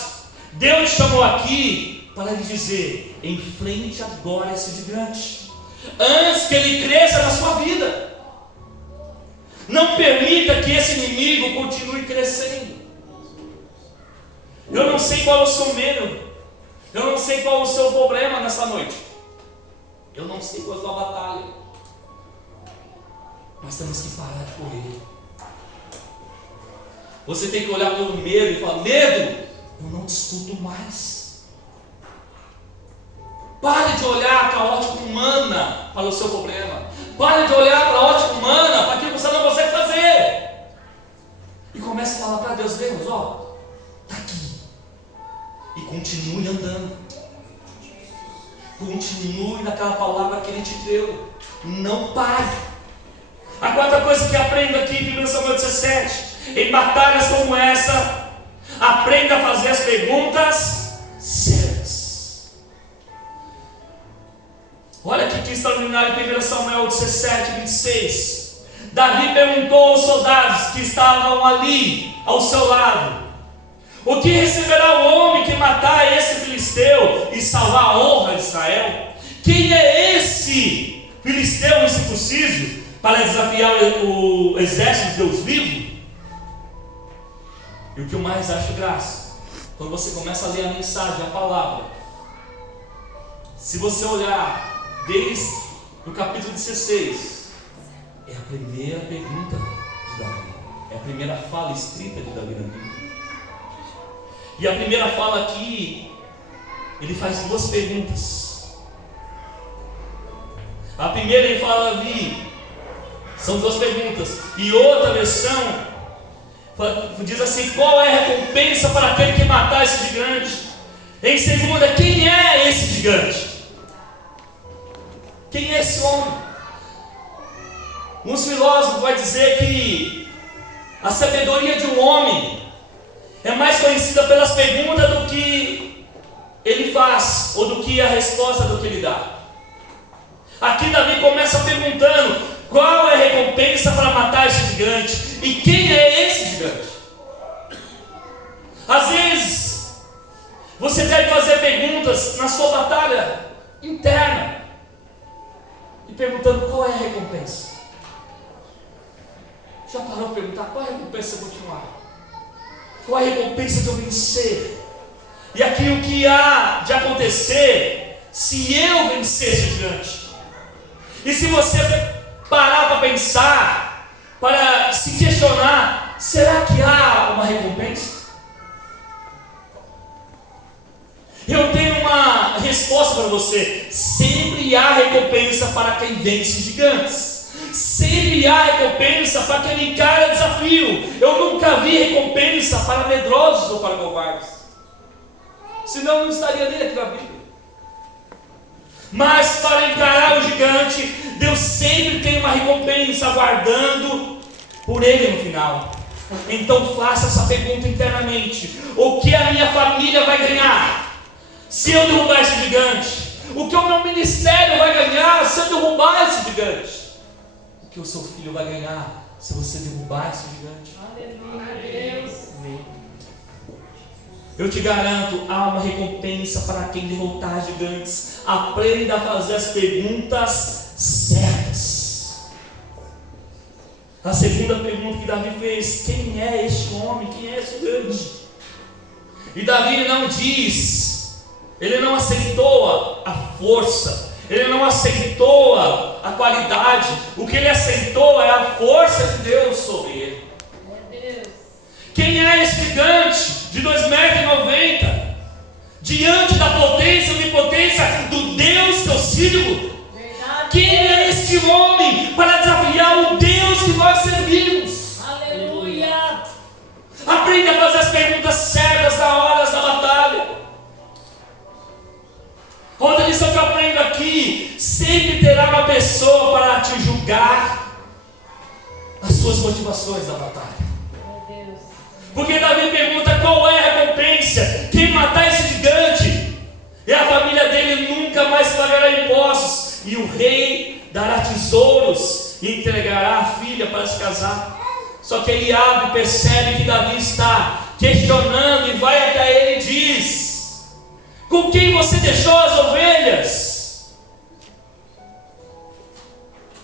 Deus te chamou aqui para lhe dizer: enfrente agora esse gigante, antes que ele cresça na sua vida. Não permita que esse inimigo continue crescendo. Eu não sei qual é o seu medo, eu não sei qual é o seu problema nessa noite, eu não sei qual é a sua batalha, mas temos que parar de correr. Você tem que olhar para o medo e falar: medo, eu não discuto mais. Pare de olhar para a ótica humana para o seu problema. Pare de olhar para a ótica humana para aquilo que você não consegue fazer. E comece a falar para Deus: Deus, ó, está aqui. E continue andando. Continue naquela palavra que Ele te deu. Não pare. A quarta coisa que aprendo aqui em 1 Samuel 17: em batalhas como essa, aprenda a fazer as perguntas certas. Olha aqui que extraordinário em 1 Samuel 17, 26. Davi perguntou aos soldados que estavam ali ao seu lado: o que receberá o homem que matar esse filisteu e salvar a honra de Israel? Quem é esse filisteu incircunciso para desafiar o exército de Deus vivo? E o que eu mais acho graça, quando você começa a ler a mensagem, a palavra, se você olhar desde o capítulo 16, é a primeira pergunta de Davi, é a primeira fala escrita de Davi na Bíblia. E a primeira fala aqui, ele faz duas perguntas. A primeira ele fala: Davi, são duas perguntas. E outra versão diz assim: qual é a recompensa para aquele que matar esse gigante? Em segunda, quem é esse gigante? Quem é esse homem? Uns filósofos vão dizer que a sabedoria de um homem é mais conhecida pelas perguntas do que ele faz, ou do que a resposta do que ele dá. Aqui Davi começa perguntando: qual é a recompensa para matar esse gigante? E quem é esse gigante? Às vezes, você deve fazer perguntas na sua batalha interna, e perguntando: qual é a recompensa? Já parou para perguntar: qual é a recompensa de eu continuar? Qual é a recompensa de eu vencer? E aqui o que há de acontecer se eu vencer esse gigante? E se você parar para pensar, para se questionar: será que há uma recompensa? Eu tenho uma resposta para você: sempre há recompensa para quem vence gigantes. Sempre há recompensa para quem encara desafio. Eu nunca vi recompensa para medrosos ou para covardes, senão eu não estaria nem aqui na Bíblia. Mas para encarar o gigante, Deus sempre tem uma recompensa aguardando por ele no final. Então faça essa pergunta internamente: o que a minha família vai ganhar se eu derrubar esse gigante? O que o meu ministério vai ganhar se eu derrubar esse gigante? O que o seu filho vai ganhar se você derrubar esse gigante? Aleluia, Deus. Eu te garanto, há uma recompensa para quem derrotar gigantes. Aprenda a fazer as perguntas certas. A segunda pergunta que Davi fez: quem é este homem? Quem é esse gigante? E Davi não diz, ele não aceitou a força, ele não aceitou a qualidade. O que ele aceitou é a força de Deus sobre ele. Quem é esse gigante de 2,90 metros, diante da potência e onipotência do Deus que eu sirvo? Quem é este homem para desafiar o Deus que nós servimos? Aleluia. Aprenda a fazer as perguntas certas na hora da batalha. Outra lição que eu aprendo aqui: sempre terá uma pessoa para te julgar as suas motivações da batalha. Porque Davi pergunta: qual é a recompensa? Quem matar esse gigante? E a família dele nunca mais pagará impostos, e o rei dará tesouros e entregará a filha para se casar. Só que Eliabe percebe que Davi está questionando e vai até ele e diz: com quem você deixou as ovelhas?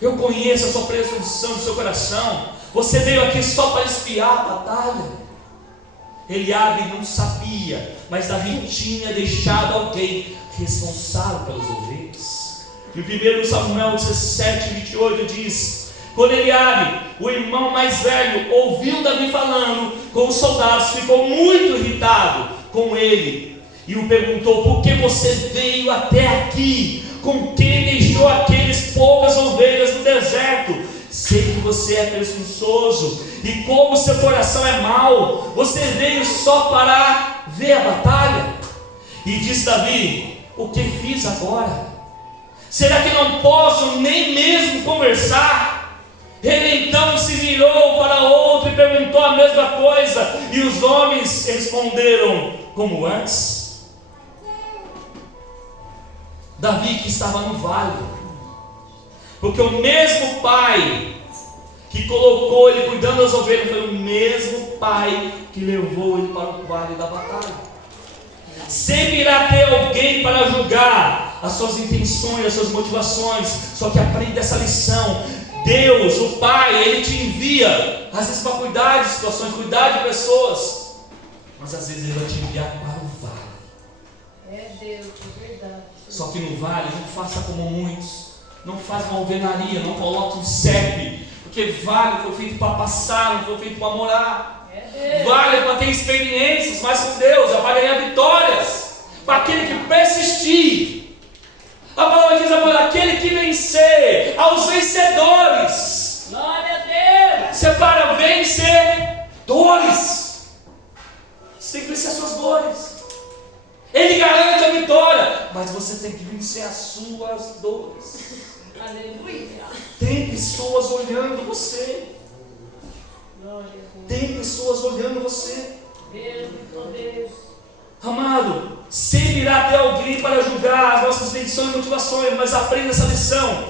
Eu conheço a sua predisposição do seu coração. Você veio aqui só para espiar a batalha. Eliabe não sabia, mas Davi tinha deixado alguém responsável pelas ovelhas. E o 1 Samuel 17, 28 diz: quando Eliabe, o irmão mais velho, ouviu Davi falando com os soldados, ficou muito irritado com ele e o perguntou: por que você veio até aqui? Com quem deixou aqueles poucas ovelhas no deserto? Sei que você é presunçoso, e como seu coração é mau, você veio só para ver a batalha. E disse Davi: o que fiz agora? Será que não posso nem mesmo conversar? Ele então se virou para outro e perguntou a mesma coisa, e os homens responderam como antes. Davi, que estava no vale, porque o mesmo pai que colocou ele cuidando das ovelhas foi o mesmo pai que levou ele para o vale da batalha. Sempre irá ter alguém para julgar as suas intenções, as suas motivações. Só que aprenda essa lição. Deus, o Pai, Ele te envia às vezes para cuidar de situações, cuidar de pessoas, mas às vezes Ele vai te enviar para o vale. É Deus, é verdade. Só que no vale não faça como muitos. Não faz uma alvenaria, não coloque um CEP, porque vale foi feito para passar, não foi feito para morar. Vale para ter experiências, mas com Deus, é para ganhar vitórias, para aquele que persistir. A palavra diz agora: aquele que vencer, aos vencedores. Glória a Deus. Você é para vencedores. Você tem que vencer as suas dores. Ele garante a vitória, mas você tem que vencer as suas dores. Aleluia. Tem pessoas olhando você. Glória a Deus. Tem pessoas olhando você. Deus, meu Deus. Amado, sempre irá ter alguém para julgar as nossas intenções e motivações, mas aprenda essa lição.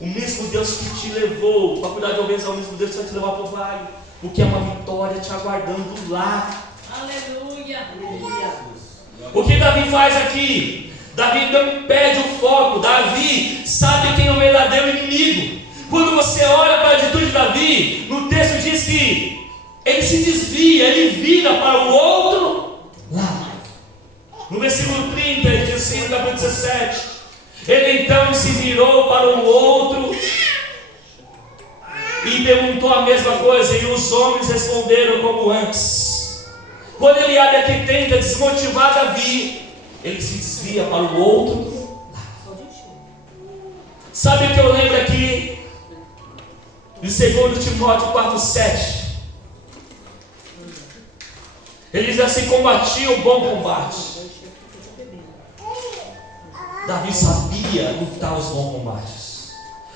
O mesmo Deus que te levou para cuidar de ovelhas é o mesmo Deus que vai te levar para o vale, porque é uma vitória te aguardando lá. Aleluia. O que Davi faz aqui? Davi não perde o foco. Davi sabe quem é o verdadeiro inimigo. Quando você olha para a atitude de Davi, no texto diz que ele se desvia, ele vira para o outro lado. No versículo 30, ele diz assim, no capítulo 17: ele então se virou para o outro e perguntou a mesma coisa, e os homens responderam como antes. Quando ele abre aqui e tenta desmotivar Davi, ele se desvia para o outro lado. Sabe o que eu lembro aqui? De 2 Timóteo 4,7. Ele diz assim: combati o bom combate. Davi sabia lutar os bons combates.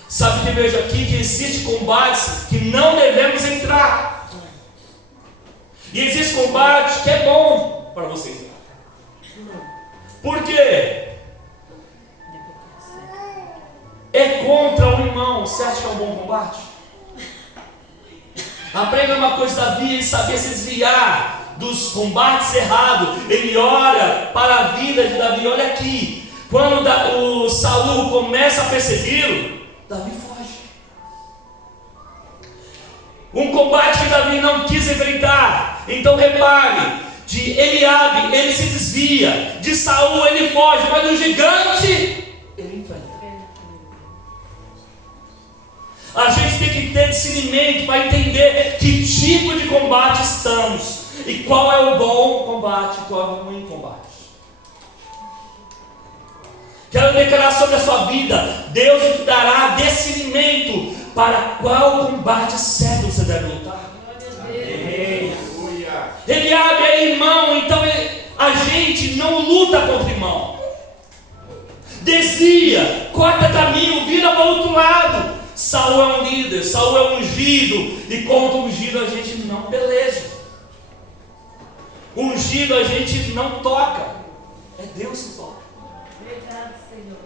Sabe que vejo aqui que existem combates que não devemos entrar. E existe combate que é bom para você entrar. Por quê? É contra o irmão. Você acha que é um bom combate? Aprenda uma coisa: Davi, ele sabia se desviar dos combates errados. Ele ora para a vida de Davi. Olha aqui, quando o Saul começa a persegui-lo, Davi foge. Um combate que Davi não quis enfrentar. Então repare, de Eliabe ele se desvia, de Saul ele foge, mas do gigante ele enfrenta. A gente tem que ter discernimento para entender que tipo de combate estamos e qual é o bom combate e qual é o ruim combate. Quero declarar sobre a sua vida: Deus te dará discernimento para qual combate certo você deve lutar. Eliabe é irmão, então a gente não luta contra irmão. Desvia, corta caminho, vira para o outro lado. Saul é um líder, Saul é ungido, e contra o ungido a gente não peleja. Ungido a gente não toca, é Deus que toca. Verdade, Senhor.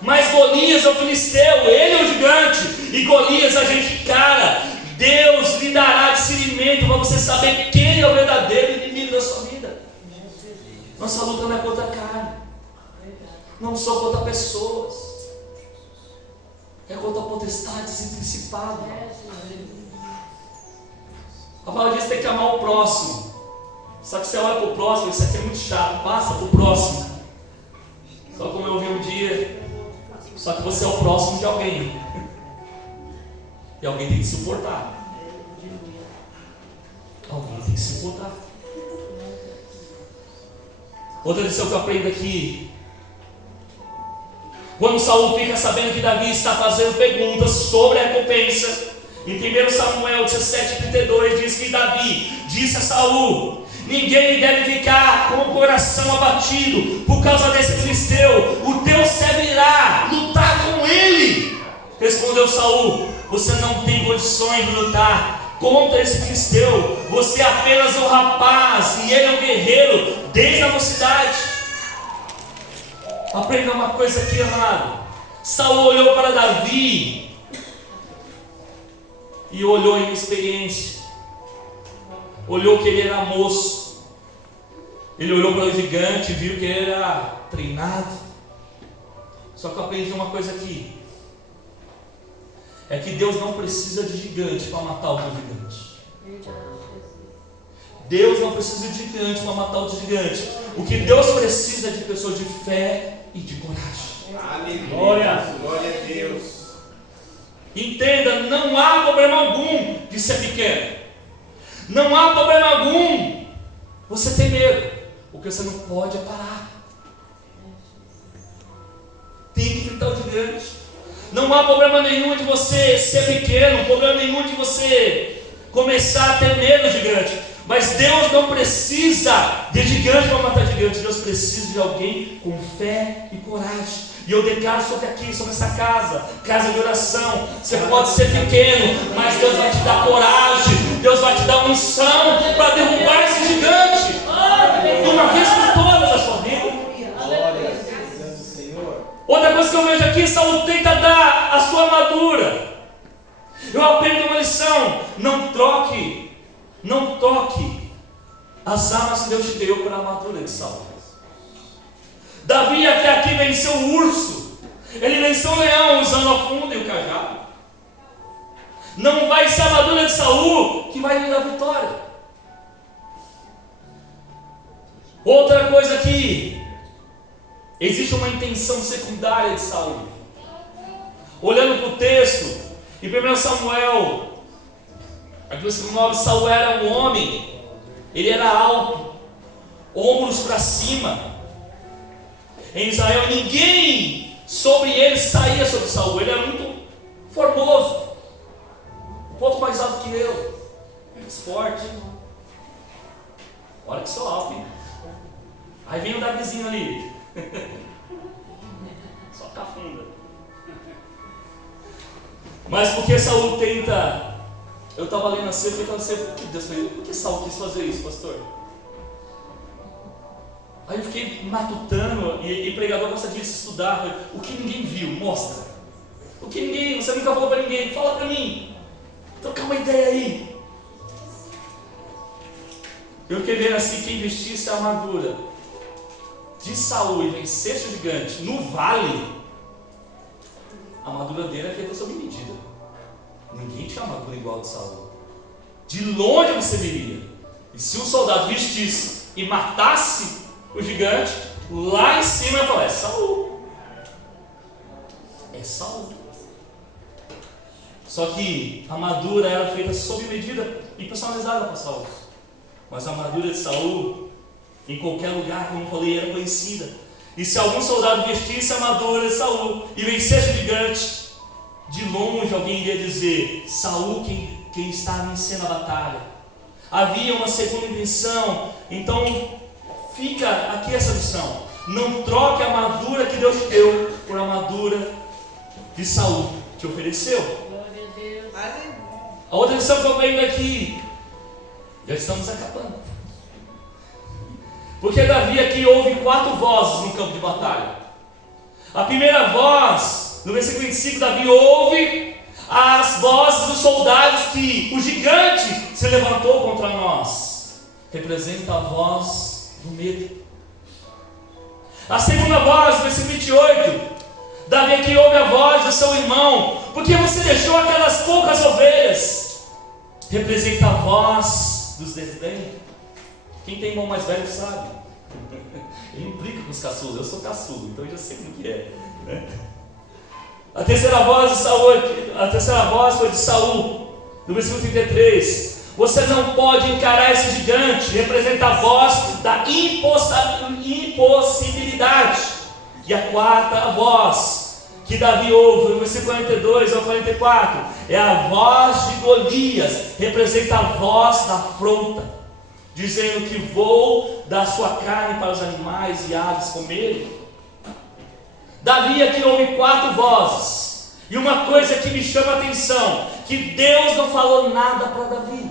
Mas Golias é o filisteu, ele é o gigante, e Golias a gente encara. Deus lhe dará discernimento para você saber quem é o verdadeiro inimigo da sua vida. Nossa luta não é contra a carne, não só contra pessoas, é contra potestades e principados. A palavra diz que tem que amar o próximo. Só que você olha para o próximo, isso aqui é muito chato, passa para o próximo. Só como eu ouvi um dia, só que você é o próximo de alguém. E alguém tem que suportar. Alguém tem que suportar. Outra lição que eu aprendo aqui: quando Saul fica sabendo que Davi está fazendo perguntas sobre a recompensa, em 1 Samuel 17:32 diz que Davi disse a Saul: Ninguém deve ficar com o coração abatido por causa desse filisteu. O teu servo irá lutar com ele. Respondeu Saul: você não tem condições de lutar contra esse filisteu. Você é apenas um rapaz e ele é um guerreiro desde a mocidade. Aprenda uma coisa aqui, amado. Saul olhou para Davi e olhou em experiência. Olhou que ele era moço. Ele olhou para o gigante e viu que ele era treinado. Só que eu aprendi uma coisa aqui. É que Deus não precisa de gigante para matar o gigante. Deus não precisa de gigante para matar o gigante. O que Deus precisa é de pessoas de fé e de coragem. Aleluia. Glória a Deus. Entenda, não há problema algum de ser pequeno. Não há problema algum você ter medo. O que você não pode é parar. Tem que enfrentar o gigante. Não há problema nenhum de você ser pequeno, problema nenhum de você começar a ter medo do gigante. Mas Deus não precisa de gigante para matar gigante. Deus precisa de alguém com fé e coragem. E eu declaro sobre essa casa de oração. Você pode ser pequeno, mas Deus vai te dar coragem. Deus vai te dar unção para derrubar esse gigante de uma vez por todas a sua vida. Outra coisa que eu vejo aqui, Saul tenta dar a sua armadura. Eu aprendo uma lição: não troque as armas que Deus te deu para a armadura de Saul. Davi até aqui venceu o urso, ele venceu o leão usando a funda e o cajado. Não vai ser a armadura de Saul que vai lhe dar vitória. Outra coisa aqui, existe uma intenção secundária de Saul. Olhando para o texto, em 1 Samuel, capítulo 9, Saul era um homem, ele era alto, ombros para cima. Em Israel, ninguém sobre ele saía sobre Saul. Ele era muito formoso, um pouco mais alto que eu, mais forte. Olha que sou alto, hein? Aí vem o Davizinho ali. Só cafunda. Mas porque Saul tenta. Eu estava lendo assim, eu fiquei falando assim: por que Deus fez? Por que Saul quis fazer isso, pastor? Aí eu fiquei matutando, e pregador gosta disso, estudar. Falei, o que ninguém viu, mostra. O que ninguém, você nunca falou para ninguém, fala para mim. Trocar uma ideia aí. Eu fiquei vendo assim: quem vestisse a armadura de Saul e vencesse o gigante no vale, a armadura dele é feita sob medida. Ninguém tinha armadura igual a de Saul. De longe você viria. E se um soldado vestisse e matasse o gigante, lá em cima eu falo: é Saul. É Saul. Só que a armadura era feita sob medida e personalizada para Saul. Mas a armadura de Saul, em qualquer lugar, como eu falei, era conhecida. E se algum soldado vestisse a armadura de Saul e vencesse o gigante, de longe alguém iria dizer: Saul quem está vencendo a batalha. Havia uma segunda intenção. Então fica aqui essa lição: não troque a armadura que Deus te deu por a armadura que Saul te ofereceu. Glória a Deus. A outra lição que eu venho aqui, já estamos acabando. Porque Davi aqui ouve 4 vozes no campo de batalha. A primeira voz, no versículo 25, Davi ouve as vozes dos soldados que o gigante se levantou contra nós. Representa a voz do medo. A segunda voz, no versículo 28, Davi aqui ouve a voz do seu irmão: porque você deixou aquelas poucas ovelhas. Representa a voz dos desdém. Quem tem irmão mais velho sabe. Ele implica com os caçulos. Eu sou caçulo, então eu já sei o que é, né? A terceira voz foi de Saul, no versículo 33. Você não pode encarar esse gigante. Representa a voz da impossibilidade. E a quarta voz que Davi ouve, no versículo 42 ao 44, é a voz de Golias. Representa a voz da afronta, dizendo que vou dar sua carne para os animais e aves comerem. Davi aqui ouve 4 vozes, e uma coisa que me chama a atenção, que Deus não falou nada para Davi.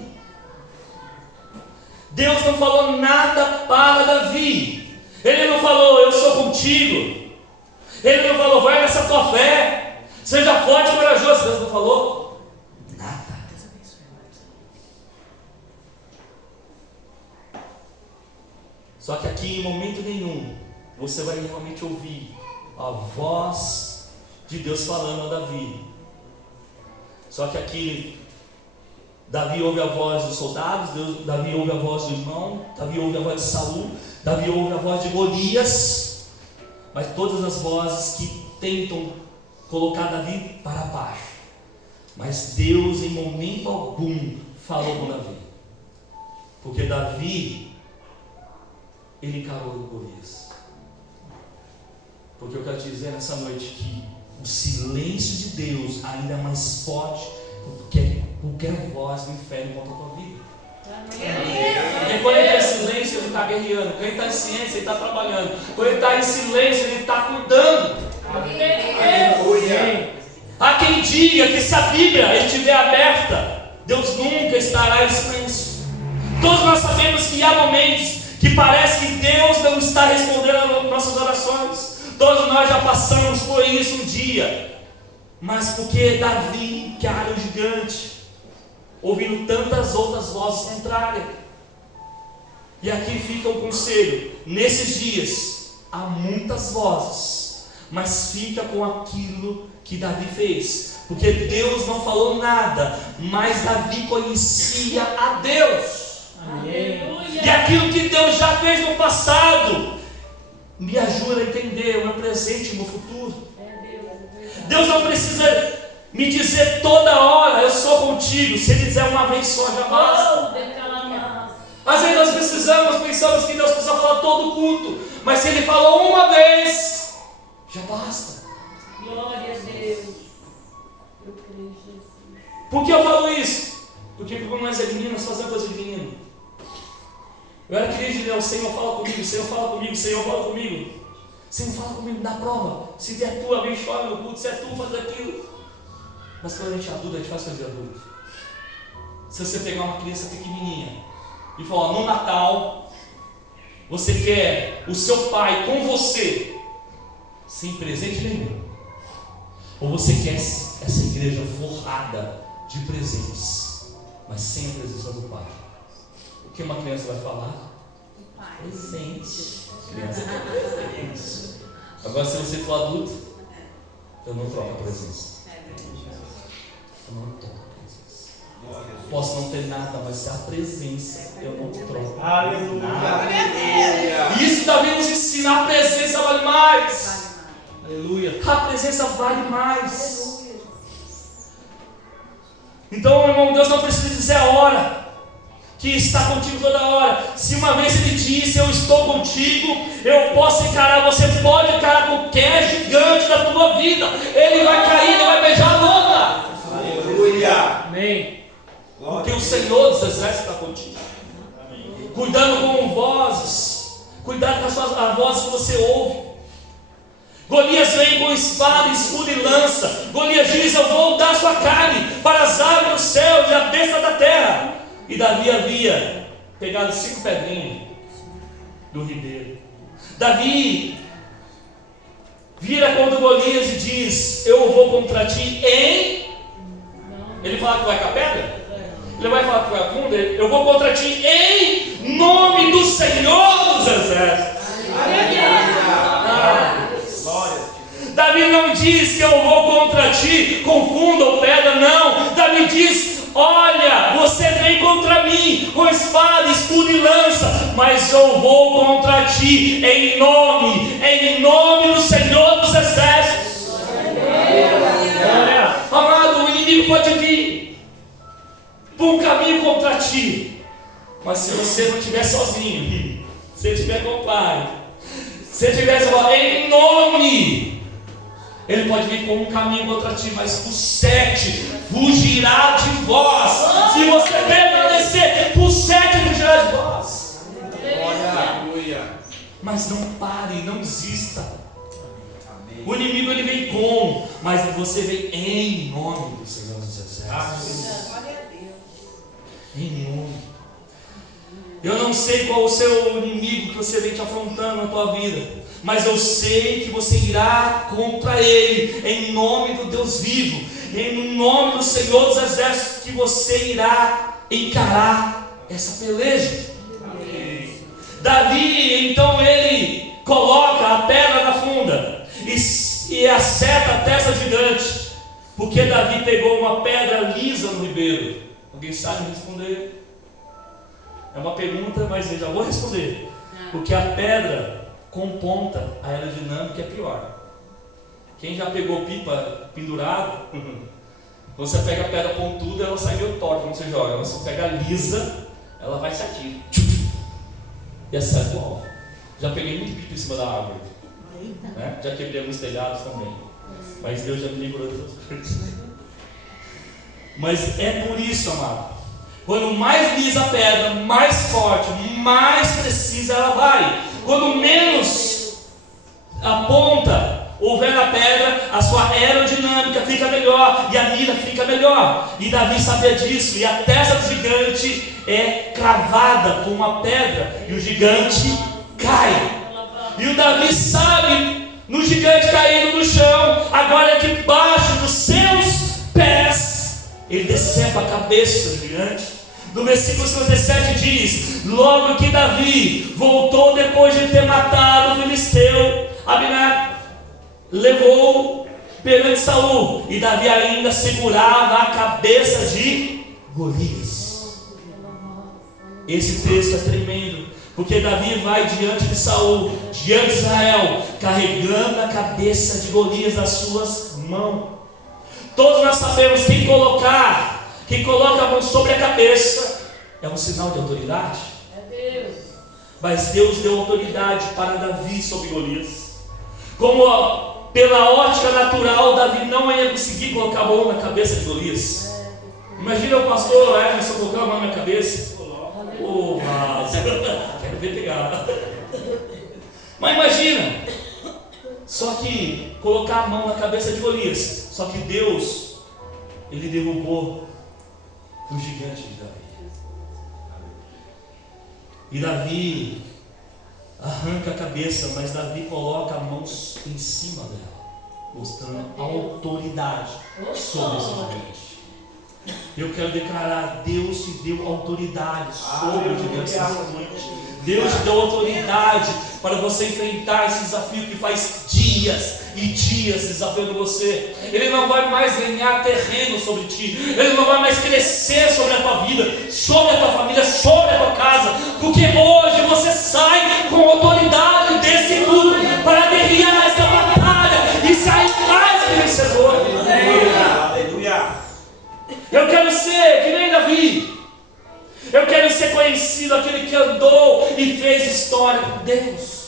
Deus não falou nada para Davi. Ele não falou, eu sou contigo. Ele não falou, vai nessa tua fé, seja forte e corajoso. Deus não falou nada. Só que aqui, em momento nenhum, você vai realmente ouvir a voz de Deus falando a Davi. Só que aqui, Davi ouve a voz dos soldados, Davi ouve a voz do irmão, Davi ouve a voz de Saul, Davi ouve a voz de Golias, mas todas as vozes que tentam colocar Davi para baixo. Mas Deus, em momento algum, falou com Davi, porque Davi, ele encarou Golias. Porque eu quero te dizer nessa noite que o silêncio de Deus ainda é mais forte do que qualquer voz do inferno contra a tua vida. Porque quando ele está em silêncio, ele está guerreando. Quando ele está em ciência, ele está trabalhando. Quando ele está em silêncio, ele está cuidando. Há quem diga que se a Bíblia estiver aberta, Deus nunca estará em silêncio. Todos nós sabemos que há momentos que parece que Deus não está respondendo às nossas orações. Todos nós já passamos por isso um dia. Mas porque Davi, que era o gigante, ouvindo tantas outras vozes contrárias. E aqui fica o conselho: nesses dias há muitas vozes, mas fica com aquilo que Davi fez, porque Deus não falou nada, mas Davi conhecia a Deus. Amém. E aquilo que Deus já fez no passado me ajuda a entender o meu presente e o meu futuro. Deus não precisa me dizer toda hora, eu sou contigo. Se Ele dizer uma vez só, já basta. Às vezes nós pensamos que Deus precisa falar todo o culto, mas se Ele falou uma vez, já basta. Glória a Deus. Eu creio em Jesus. Por que eu falo isso? Porque quando nós é menino, nós fazemos coisa de menino. Eu era querido de Deus, Senhor fala comigo, Senhor fala comigo, Senhor fala comigo. Senhor fala comigo, dá prova. Se der tu, alguém chora no culto, se é tu, faz aquilo. Mas quando a gente é adulto, a gente faz coisa de adulto. Se você pegar uma criança pequenininha e falar, no Natal, você quer o seu pai com você, sem presente nenhum, ou você quer essa igreja forrada de presentes, mas sem a presença do pai? O que uma criança vai falar? Presente. Criança quer presente. Agora, se você for adulto, eu não troco a presença. Eu não troco a presença. Posso não ter nada, mas se a presença, eu não troco. Aleluia. Isso Davi nos ensina: a presença vale mais. Aleluia. A presença vale mais. Então, meu irmão, Deus não precisa dizer a hora que está contigo toda hora. Se uma vez Ele disse, eu estou contigo, eu posso encarar, você pode encarar qualquer gigante da tua vida. Ele vai cair, ele vai beijar a lona. Aleluia. Amém. Porque o Senhor dos Exércitos está contigo. Cuidando com vozes, cuidado com as vozes que você ouve. Golias vem com espada, escudo e lança. Golias diz, eu vou dar sua carne para as aves do céu e a besta da terra. E Davi havia pegado 5 pedrinhas do ribeiro. Davi vira contra Golias e diz, eu vou contra ti em... Ele fala que vai com a pedra? Ele vai falar que vai com a funda? Eu vou contra ti em nome do Senhor dos Exércitos. Davi não diz que eu vou contra ti com funda ou pedra, não. Davi diz, olha, você vem contra mim com espada, escudo e lança, mas eu vou contra ti em nome do Senhor dos Exércitos. Amado, o inimigo pode vir por um caminho contra ti, mas se você não estiver sozinho, se estiver com o Pai, se estiver em nome, ele pode vir com um caminho contra ti, mas por 7 fugirá de vós. Se você permanecer, por 7 fugirá de vós. Mas não pare, não desista. O inimigo ele vem com, mas você vem em nome do Senhor dos Exércitos. Em nome. Eu não sei qual o seu inimigo que você vem te afrontando na tua vida, mas eu sei que você irá contra ele, em nome do Deus vivo, em nome do Senhor dos Exércitos, que você irá encarar essa peleja. Amém. Davi, então, ele coloca a pedra na funda e acerta a testa gigante, porque Davi pegou uma pedra lisa no ribeiro. Alguém sabe responder? É uma pergunta, mas eu já vou responder. Porque a pedra com ponta, a aerodinâmica é pior. Quem já pegou pipa pendurado, quando você pega a pedra pontuda, ela sai meio torta quando você joga. Mas se você pega lisa, ela vai certinho. E acerta o alvo. Já peguei muito pipa em cima da árvore, né? Já quebrei alguns telhados também. Mas Deus já me livrou dessas coisas. Mas é por isso, amado. Quando mais lisa a pedra, mais forte, mais precisa ela vai. Quando menos a ponta houver na pedra, a sua aerodinâmica fica melhor e a mira fica melhor. E Davi sabia disso. E a testa do gigante é cravada com uma pedra e o gigante cai. E o Davi sabe, no gigante caindo no chão, agora é debaixo dos seus pés, ele decepa a cabeça do gigante. No versículo 57 diz: logo que Davi voltou depois de ter matado o filisteu, Abner levou perante Saul, e Davi ainda segurava a cabeça de Golias. Esse texto é tremendo, porque Davi vai diante de Saul, diante de Israel, carregando a cabeça de Golias nas suas mãos. Todos nós sabemos que quem coloca a mão sobre a cabeça é um sinal de autoridade. É Deus. Mas Deus deu autoridade para Davi sobre Golias. Como pela ótica natural, Davi não ia conseguir colocar a mão na cabeça de Golias. Imagina o pastor Emerson colocar a mão na cabeça. Oh, mas quero ver pegar. Mas imagina. Só que colocar a mão na cabeça de Golias. Só que Deus, ele derrubou o gigante de Davi. E Davi arranca a cabeça, mas Davi coloca a mão em cima dela, mostrando a autoridade sobre esse gigante. Eu quero declarar: Deus te deu autoridade sobre o gigante nessa noite. Deus te deu autoridade para você enfrentar esse desafio que faz dias e dias desafiando você. Ele não vai mais ganhar terreno sobre ti. Ele não vai mais crescer sobre a tua vida, sobre a tua família, sobre a tua casa. Porque hoje você sai com autoridade desse mundo para guerrear essa batalha e sair mais que vencedor. Aleluia. Eu quero ser que nem Davi. Eu quero ser conhecido aquele que andou e fez história com Deus.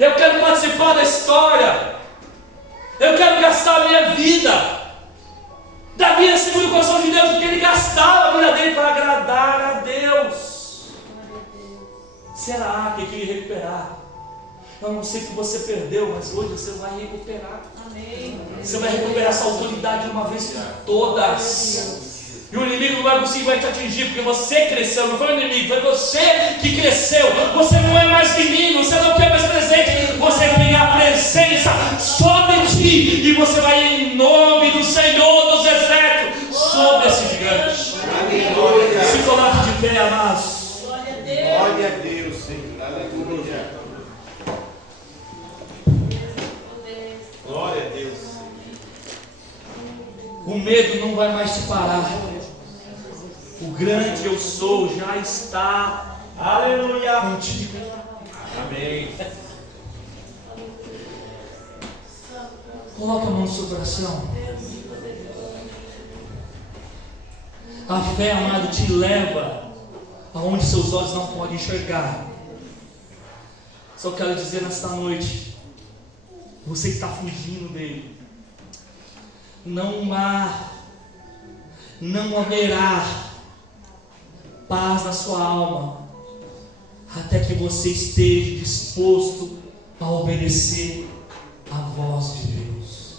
Eu quero participar da história. Eu quero gastar a minha vida. Davi é segundo o coração de Deus, porque ele gastava a vida dele para agradar a Deus. Será que ele queria recuperar? Eu não sei o que você perdeu, mas hoje você vai recuperar. Amém. Você vai recuperar essa autoridade de uma vez por todas. E o inimigo não vai conseguir mais te atingir, porque você cresceu, não foi o inimigo, foi você que cresceu. Você não é mais menino, você não quer mais presente, você tem a presença sobre ti, e você vai em nome do Senhor dos Exércitos sobre esse gigante. Aleluia. Se coloque de pé, amados. Glória a Deus, Senhor. Aleluia. Glória a Deus. O medo não vai mais te parar. O grande eu sou já está, aleluia, contigo. Amém. Coloque a mão no seu coração. A fé, amado, te leva aonde seus olhos não podem enxergar. Só quero dizer nesta noite, você que está fugindo dele, não haverá paz na sua alma até que você esteja disposto a obedecer a voz de Deus.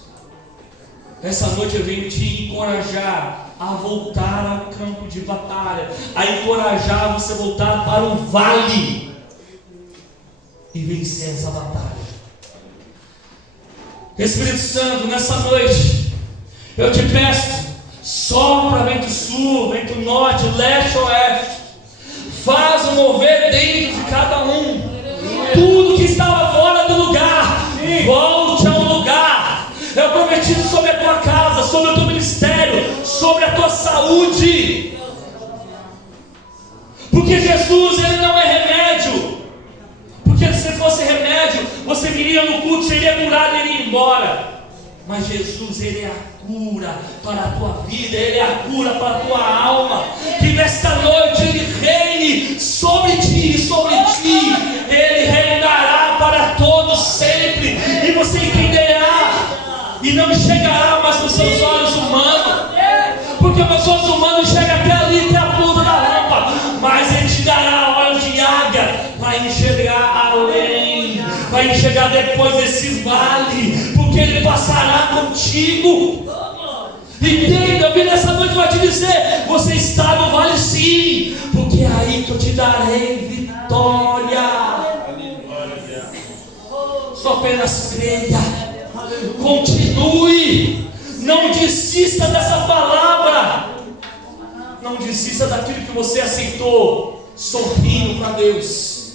Essa noite eu venho te encorajar a voltar ao campo de batalha, a encorajar você a voltar para o vale e vencer essa batalha. Espírito Santo, nessa noite eu te peço, sopra vento sul, vento norte, leste, oeste, faz um mover dentro de cada um. Tudo que estava fora do lugar, volte ao lugar. Eu prometi sobre a tua casa, sobre o teu ministério, sobre a tua saúde. Porque Jesus, Ele não é remédio. Porque se fosse remédio, você viria no culto, seria curado e iria embora. Mas Jesus, Ele é a cura para a tua vida, Ele é a cura para a tua alma. Que nesta noite Ele reine sobre ti e sobre ti. Ele reinará para todos sempre. E você entenderá e não enxergará mais com seus olhos humanos. Porque os meus olhos humanos enxergam até ali, até a ponta da rampa. Mas Ele te dará olhos de águia, vai enxergar além, vai enxergar depois desse vale, porque Ele passará contigo. Entenda, eu vim nessa noite para te dizer, você está no vale sim, porque é aí que eu te darei vitória. Só apenas creia, continue, não desista dessa palavra, não desista daquilo que você aceitou, sorrindo para Deus.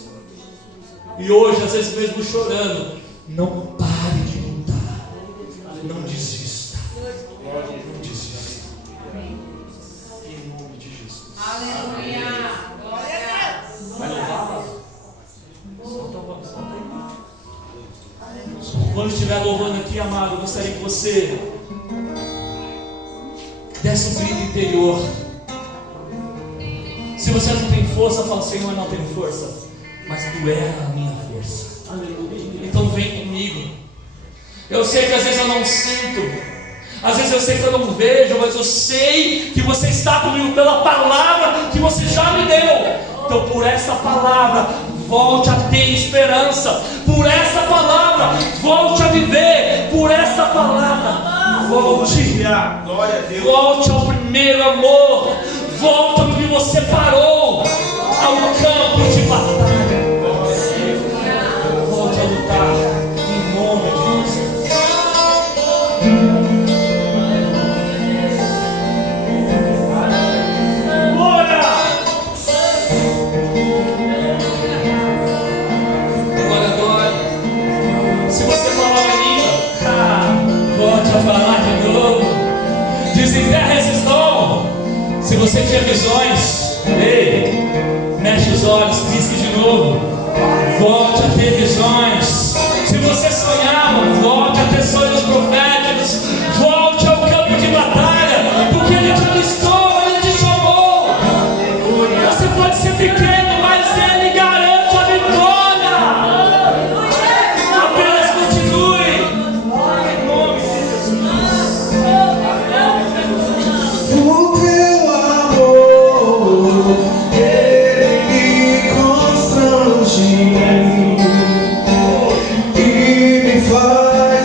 E hoje, às vezes mesmo chorando, não pare de lutar, não desista, não desista, em nome de Jesus. Aleluia. Glória a Deus. Vai louvar? Quando estiver louvando aqui, amado, eu gostaria que você desse um grito interior. Se você não tem força, fala: Senhor, eu não tenho força, mas Tu és a minha força. Então vem comigo. Eu sei que às vezes eu não sinto, às vezes eu sei que eu não vejo, mas eu sei que você está comigo pela palavra que você já me deu. Então por essa palavra, volte a ter esperança. Por essa palavra, volte a viver. Por essa palavra, volte ao primeiro amor. Volte ao que você parou, ao campo de batalha. Volte a lutar em nome de Jesus. Glória! Agora, se você falar em língua, volte a falar de novo. Desenterra esses dons. Se você tinha visões, ei, mexe os olhos, pisque de novo, volte a ter visões. Se você sonhava, volte a ter sonhos proféticos. Volte ao campo de batalha, porque Ele te alistou, Ele te chamou. Você pode ser pequeno, mas Ele garante a vitória. Apenas continue em nome de Jesus. O Teu amor, Ele me constrange e me faz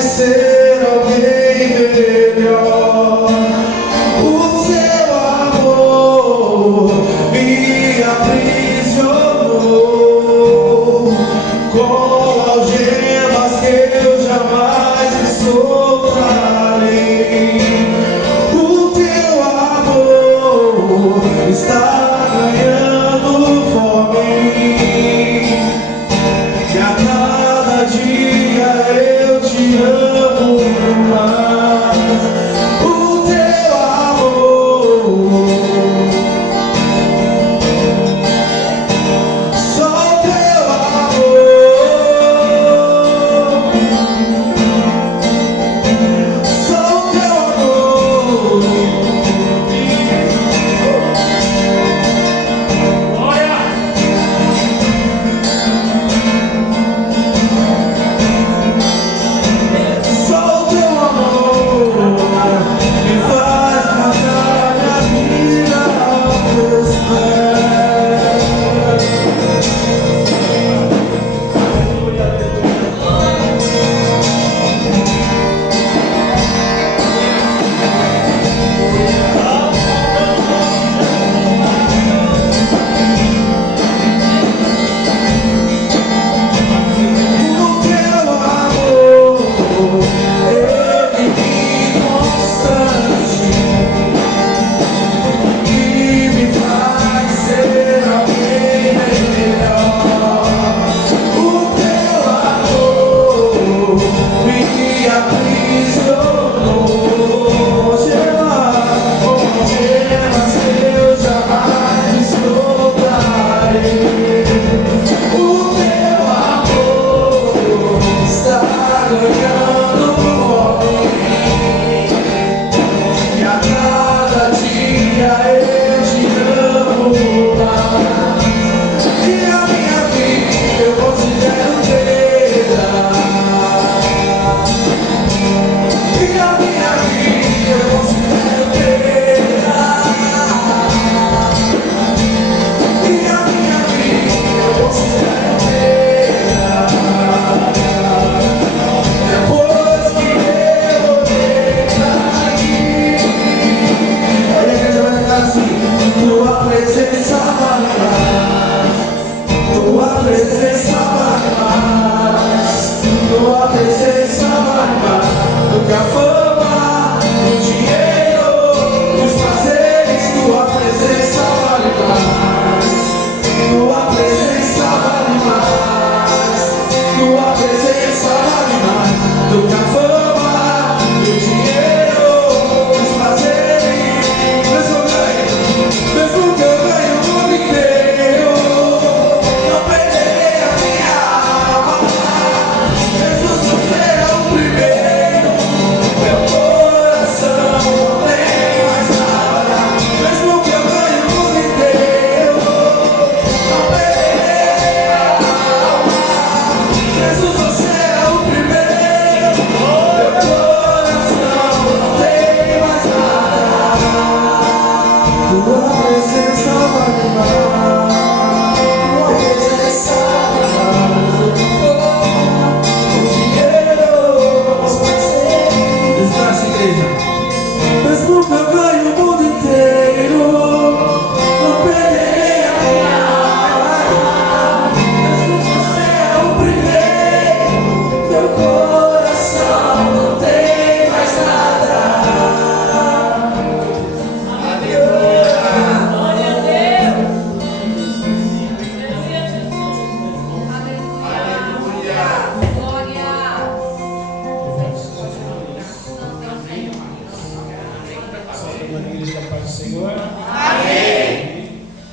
na igreja da paz do Senhor. Amém.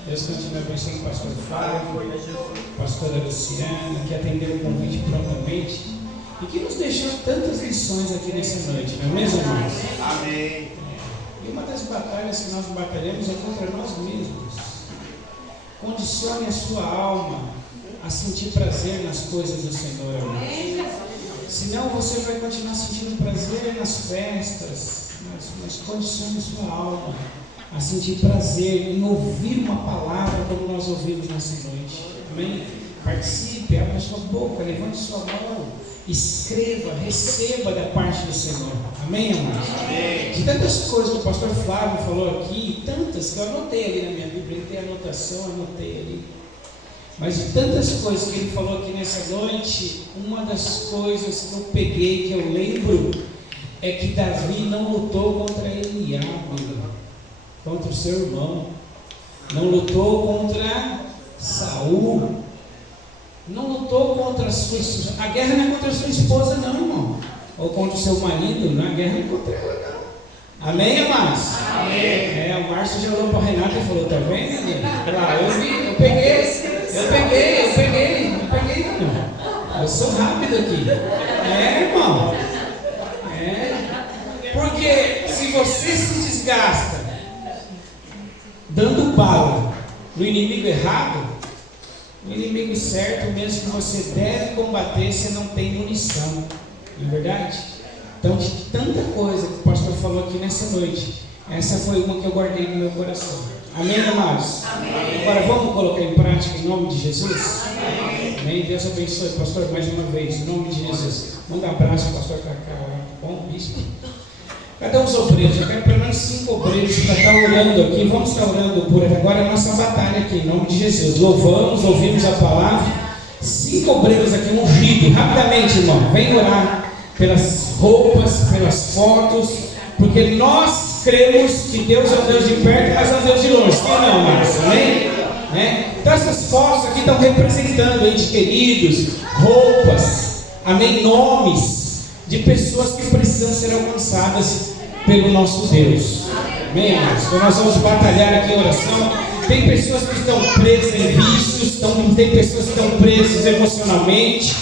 Deus continue abençoando o pastor Fábio, pastora Luciana, que atendeu o convite prontamente e que nos deixou tantas lições aqui nessa noite, não é mesmo, irmãos? Amém. E uma das batalhas que nós batalhamos é contra nós mesmos. Condicione a sua alma a sentir prazer nas coisas do Senhor, irmãos. Senão você vai continuar sentindo prazer nas festas, mas condicione a sua alma a sentir prazer em ouvir uma palavra como nós ouvimos nessa noite. Amém? Participe, abra sua boca, levante sua mão, escreva, receba da parte do Senhor. Amém, amados? Amém. De tantas coisas que o pastor Flávio falou aqui, tantas que eu anotei ali na minha Bíblia, ele tem anotação, anotei ali. Mas de tantas coisas que ele falou aqui nessa noite, uma das coisas que eu peguei, que eu lembro, é que Davi não lutou contra Eliabe, contra o seu irmão, não lutou contra Saul, não lutou contra a sua esposa. A guerra não é contra a sua esposa, não, irmão, ou contra o seu marido, não, a guerra não é contra ela, não. Amém, amados? Amém. O Márcio já olhou para a Renata e falou: tá vendo? Lá, eu vi, eu peguei, não. Eu sou rápido aqui. Irmão. Porque se você se desgasta dando bala no inimigo errado, o inimigo certo, mesmo que você deve combater, você não tem munição. Não é verdade? Então, de tanta coisa que o pastor falou aqui nessa noite, essa foi uma que eu guardei no meu coração. Amém, amados? Amém. Agora vamos colocar em prática em nome de Jesus? Amém. Deus abençoe, pastor, mais uma vez, em nome de Jesus. Manda um abraço, pastor Cacau. Bom, bispo. Cadê os obreiros? Eu quero pelo menos 5 obreiros para estar orando aqui. Vamos estar orando por agora a nossa batalha aqui, em nome de Jesus. Louvamos, ouvimos a palavra. 5 obreiros aqui, ungidos. Rapidamente, irmão, vem orar pelas roupas, pelas fotos, porque nós cremos que Deus é um Deus de perto, mas é um Deus de longe. Sim ou não, Márcio? Amém? Então essas fotos aqui estão representando entes queridos, roupas, amém? Nomes de pessoas que precisam ser alcançadas pelo nosso Deus. Amém, amados? Então nós vamos batalhar aqui em oração. Tem pessoas que estão presas em vícios, tem pessoas que estão presas emocionalmente,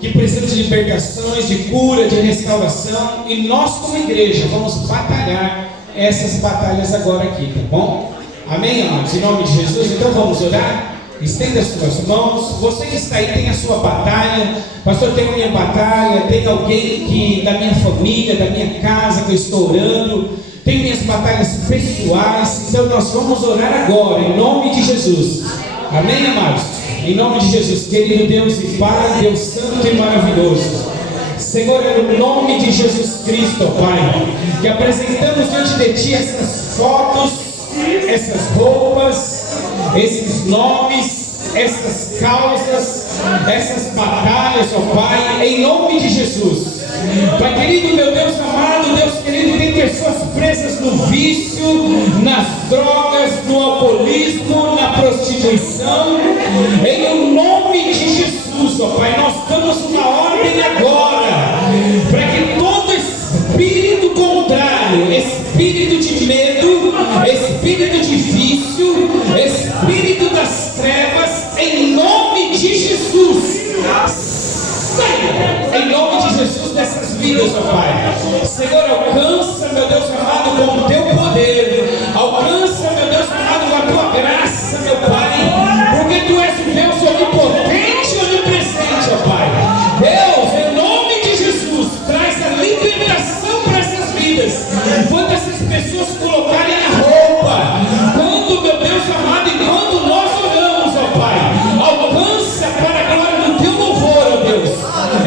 que precisam de libertações, de cura, de restauração, e nós como igreja vamos batalhar essas batalhas agora aqui, tá bom? Amém, amados? Em nome de Jesus, então vamos orar? Estenda as suas mãos. Você que está aí tem a sua batalha. Pastor, tem a minha batalha, tem alguém que da minha família, da minha casa que eu estou orando, tem minhas batalhas pessoais. Então nós vamos orar agora, em nome de Jesus. Amém, amados? Em nome de Jesus, querido Deus e Pai, Deus santo e maravilhoso, Senhor, é no nome de Jesus Cristo, Pai, que apresentamos diante de Ti essas fotos, essas roupas, esses nomes, essas causas, essas batalhas, ó Pai, em nome de Jesus. Pai querido, meu Deus amado, Deus querido, tem pessoas presas no vício, nas drogas, no alcoolismo, na prostituição. Em nome de Jesus, ó Pai, nós damos uma ordem agora para que todo espírito contrário, espírito de medo, espírito de vício, espírito das trevas, em nome de Jesus, saia, em nome de Jesus, dessas vidas, ó Pai. Senhor, alcança, meu Deus amado, com o Teu poder, alcança, meu Deus amado, com a Tua graça, meu Pai, porque Tu és o Deus onipotente e onipresente, ó Pai. Deus, em nome de Jesus, traz a libertação para essas vidas, quando essas pessoas colocarem a roupa, quando, meu Deus amado, enquanto nós oramos, ó Pai, alcança para a glória do Teu louvor, ó Deus,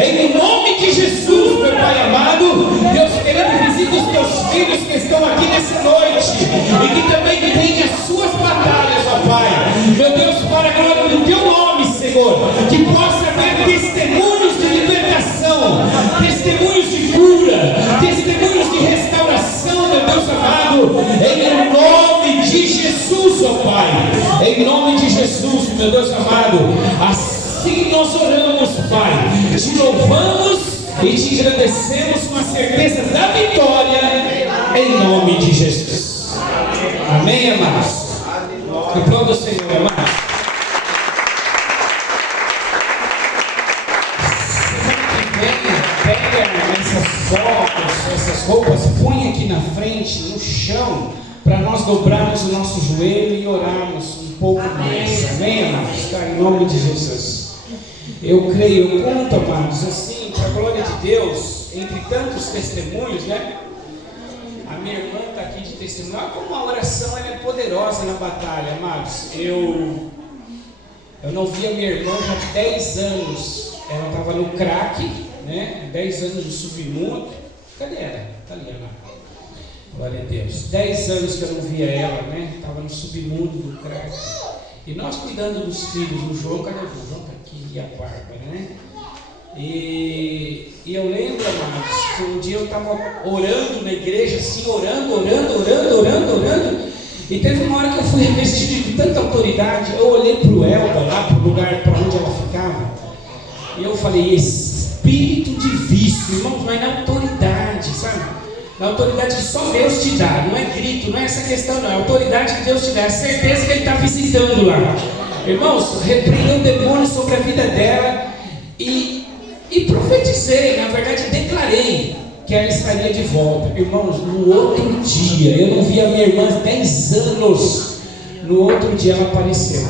em nome de Jesus, meu Pai amado. Deus querendo, visita os Teus filhos que estão aqui nessa noite e que também têm as suas batalhas, ó Pai, meu Deus, para a glória do Teu nome, Senhor, que possa haver testemunhos de libertação, testemunhos de cura, testemunhos de restauração, meu Deus amado, em nome de Jesus, ó Pai, em nome de Jesus, meu Deus amado. Assim nós oramos, Pai, te louvamos e te agradecemos com a certeza da vitória, em nome de Jesus. Amém, amados? Aplauda o Senhor, amados. Pega essas fotos, essas roupas, põe aqui na frente, no chão, para nós dobrarmos o nosso joelho e orarmos um pouco mais. Amém, amados? Tá? Em nome de Jesus. Eu creio, eu conto, amados, assim, para a glória de Deus, entre tantos testemunhos, né? A minha irmã está aqui de testemunho. Olha como a oração ela é poderosa na batalha, amados. Eu não vi a minha irmã já há 10 anos. Ela estava no crack, né? 10 anos no submundo. Cadê ela? Está ali, ela. Glória a Deus. 10 anos que eu não via ela, né? Estava no submundo do crack. E nós cuidando dos filhos, o João, cadê o João? Está aqui, e a Bárbara, né? E eu lembro, amados, que um dia eu estava orando na igreja, assim, orando. E teve uma hora que eu fui revestido de tanta autoridade. Eu olhei para o Elba, lá para o lugar para onde ela ficava. E eu falei, espírito de vício, irmãos, mas na autoridade, sabe? Na autoridade que só Deus te dá, não é grito, não é essa questão, não. É a autoridade que Deus te dá, é a certeza que Ele está visitando lá. Irmãos, repreendeu o demônio sobre a vida dela e profetizei, na verdade declarei que ela estaria de volta. Irmãos, no outro dia, eu não vi a minha irmã há 10 anos, no outro dia ela apareceu.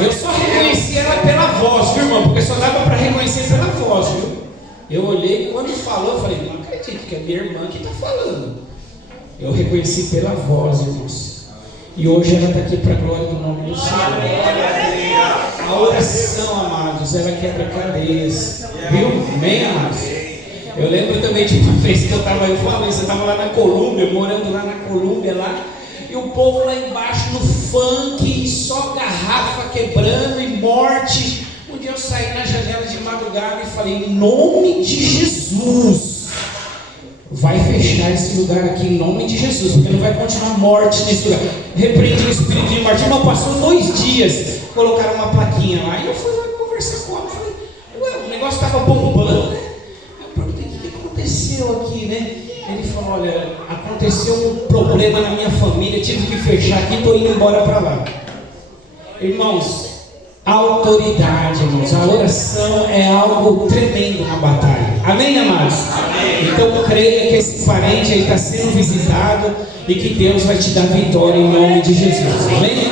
Eu só reconheci ela pela voz, viu, irmão? Porque só dava para reconhecer pela voz, viu? Eu olhei, quando falou, eu falei, não acredito que é minha irmã que está falando. Eu reconheci pela voz, irmãos. E hoje ela está aqui para a glória do nome do Senhor. A oração, amados, ela quebra cadeias. Viu? Amém, amados? Eu lembro também de uma vez que eu estava lá na Colômbia, morando lá na Colômbia, lá, e o povo lá embaixo no funk, e só garrafa quebrando e morte. Um dia eu saí na janela de madrugada e falei, em nome de Jesus, vai fechar esse lugar aqui em nome de Jesus, porque não vai continuar morte nesse lugar. Repreendi o espírito de morte. Irmão, passou 2 dias, colocaram uma plaquinha lá, e eu fui lá conversar com ela. Falei, ué, o negócio estava bombando, né? Eu perguntei, o que aconteceu aqui, né? Ele falou, olha, aconteceu um problema na minha família, tive que fechar aqui, estou indo embora para lá. Irmãos, a autoridade, irmãos, a oração é algo tremendo na batalha. Amém, amados? Amém. Então creia que esse parente aí está sendo visitado e que Deus vai te dar vitória em nome de Jesus. Amém?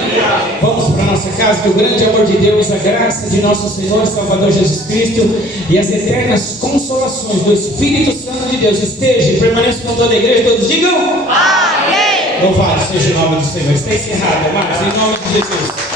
Vamos para a nossa casa, que o grande amor de Deus, a graça de nosso Senhor e Salvador Jesus Cristo e as eternas consolações do Espírito Santo de Deus esteja e permaneça com toda a igreja. Todos digam amém. Louvado seja o nome do Senhor. Está encerrado, amados, em nome de Jesus.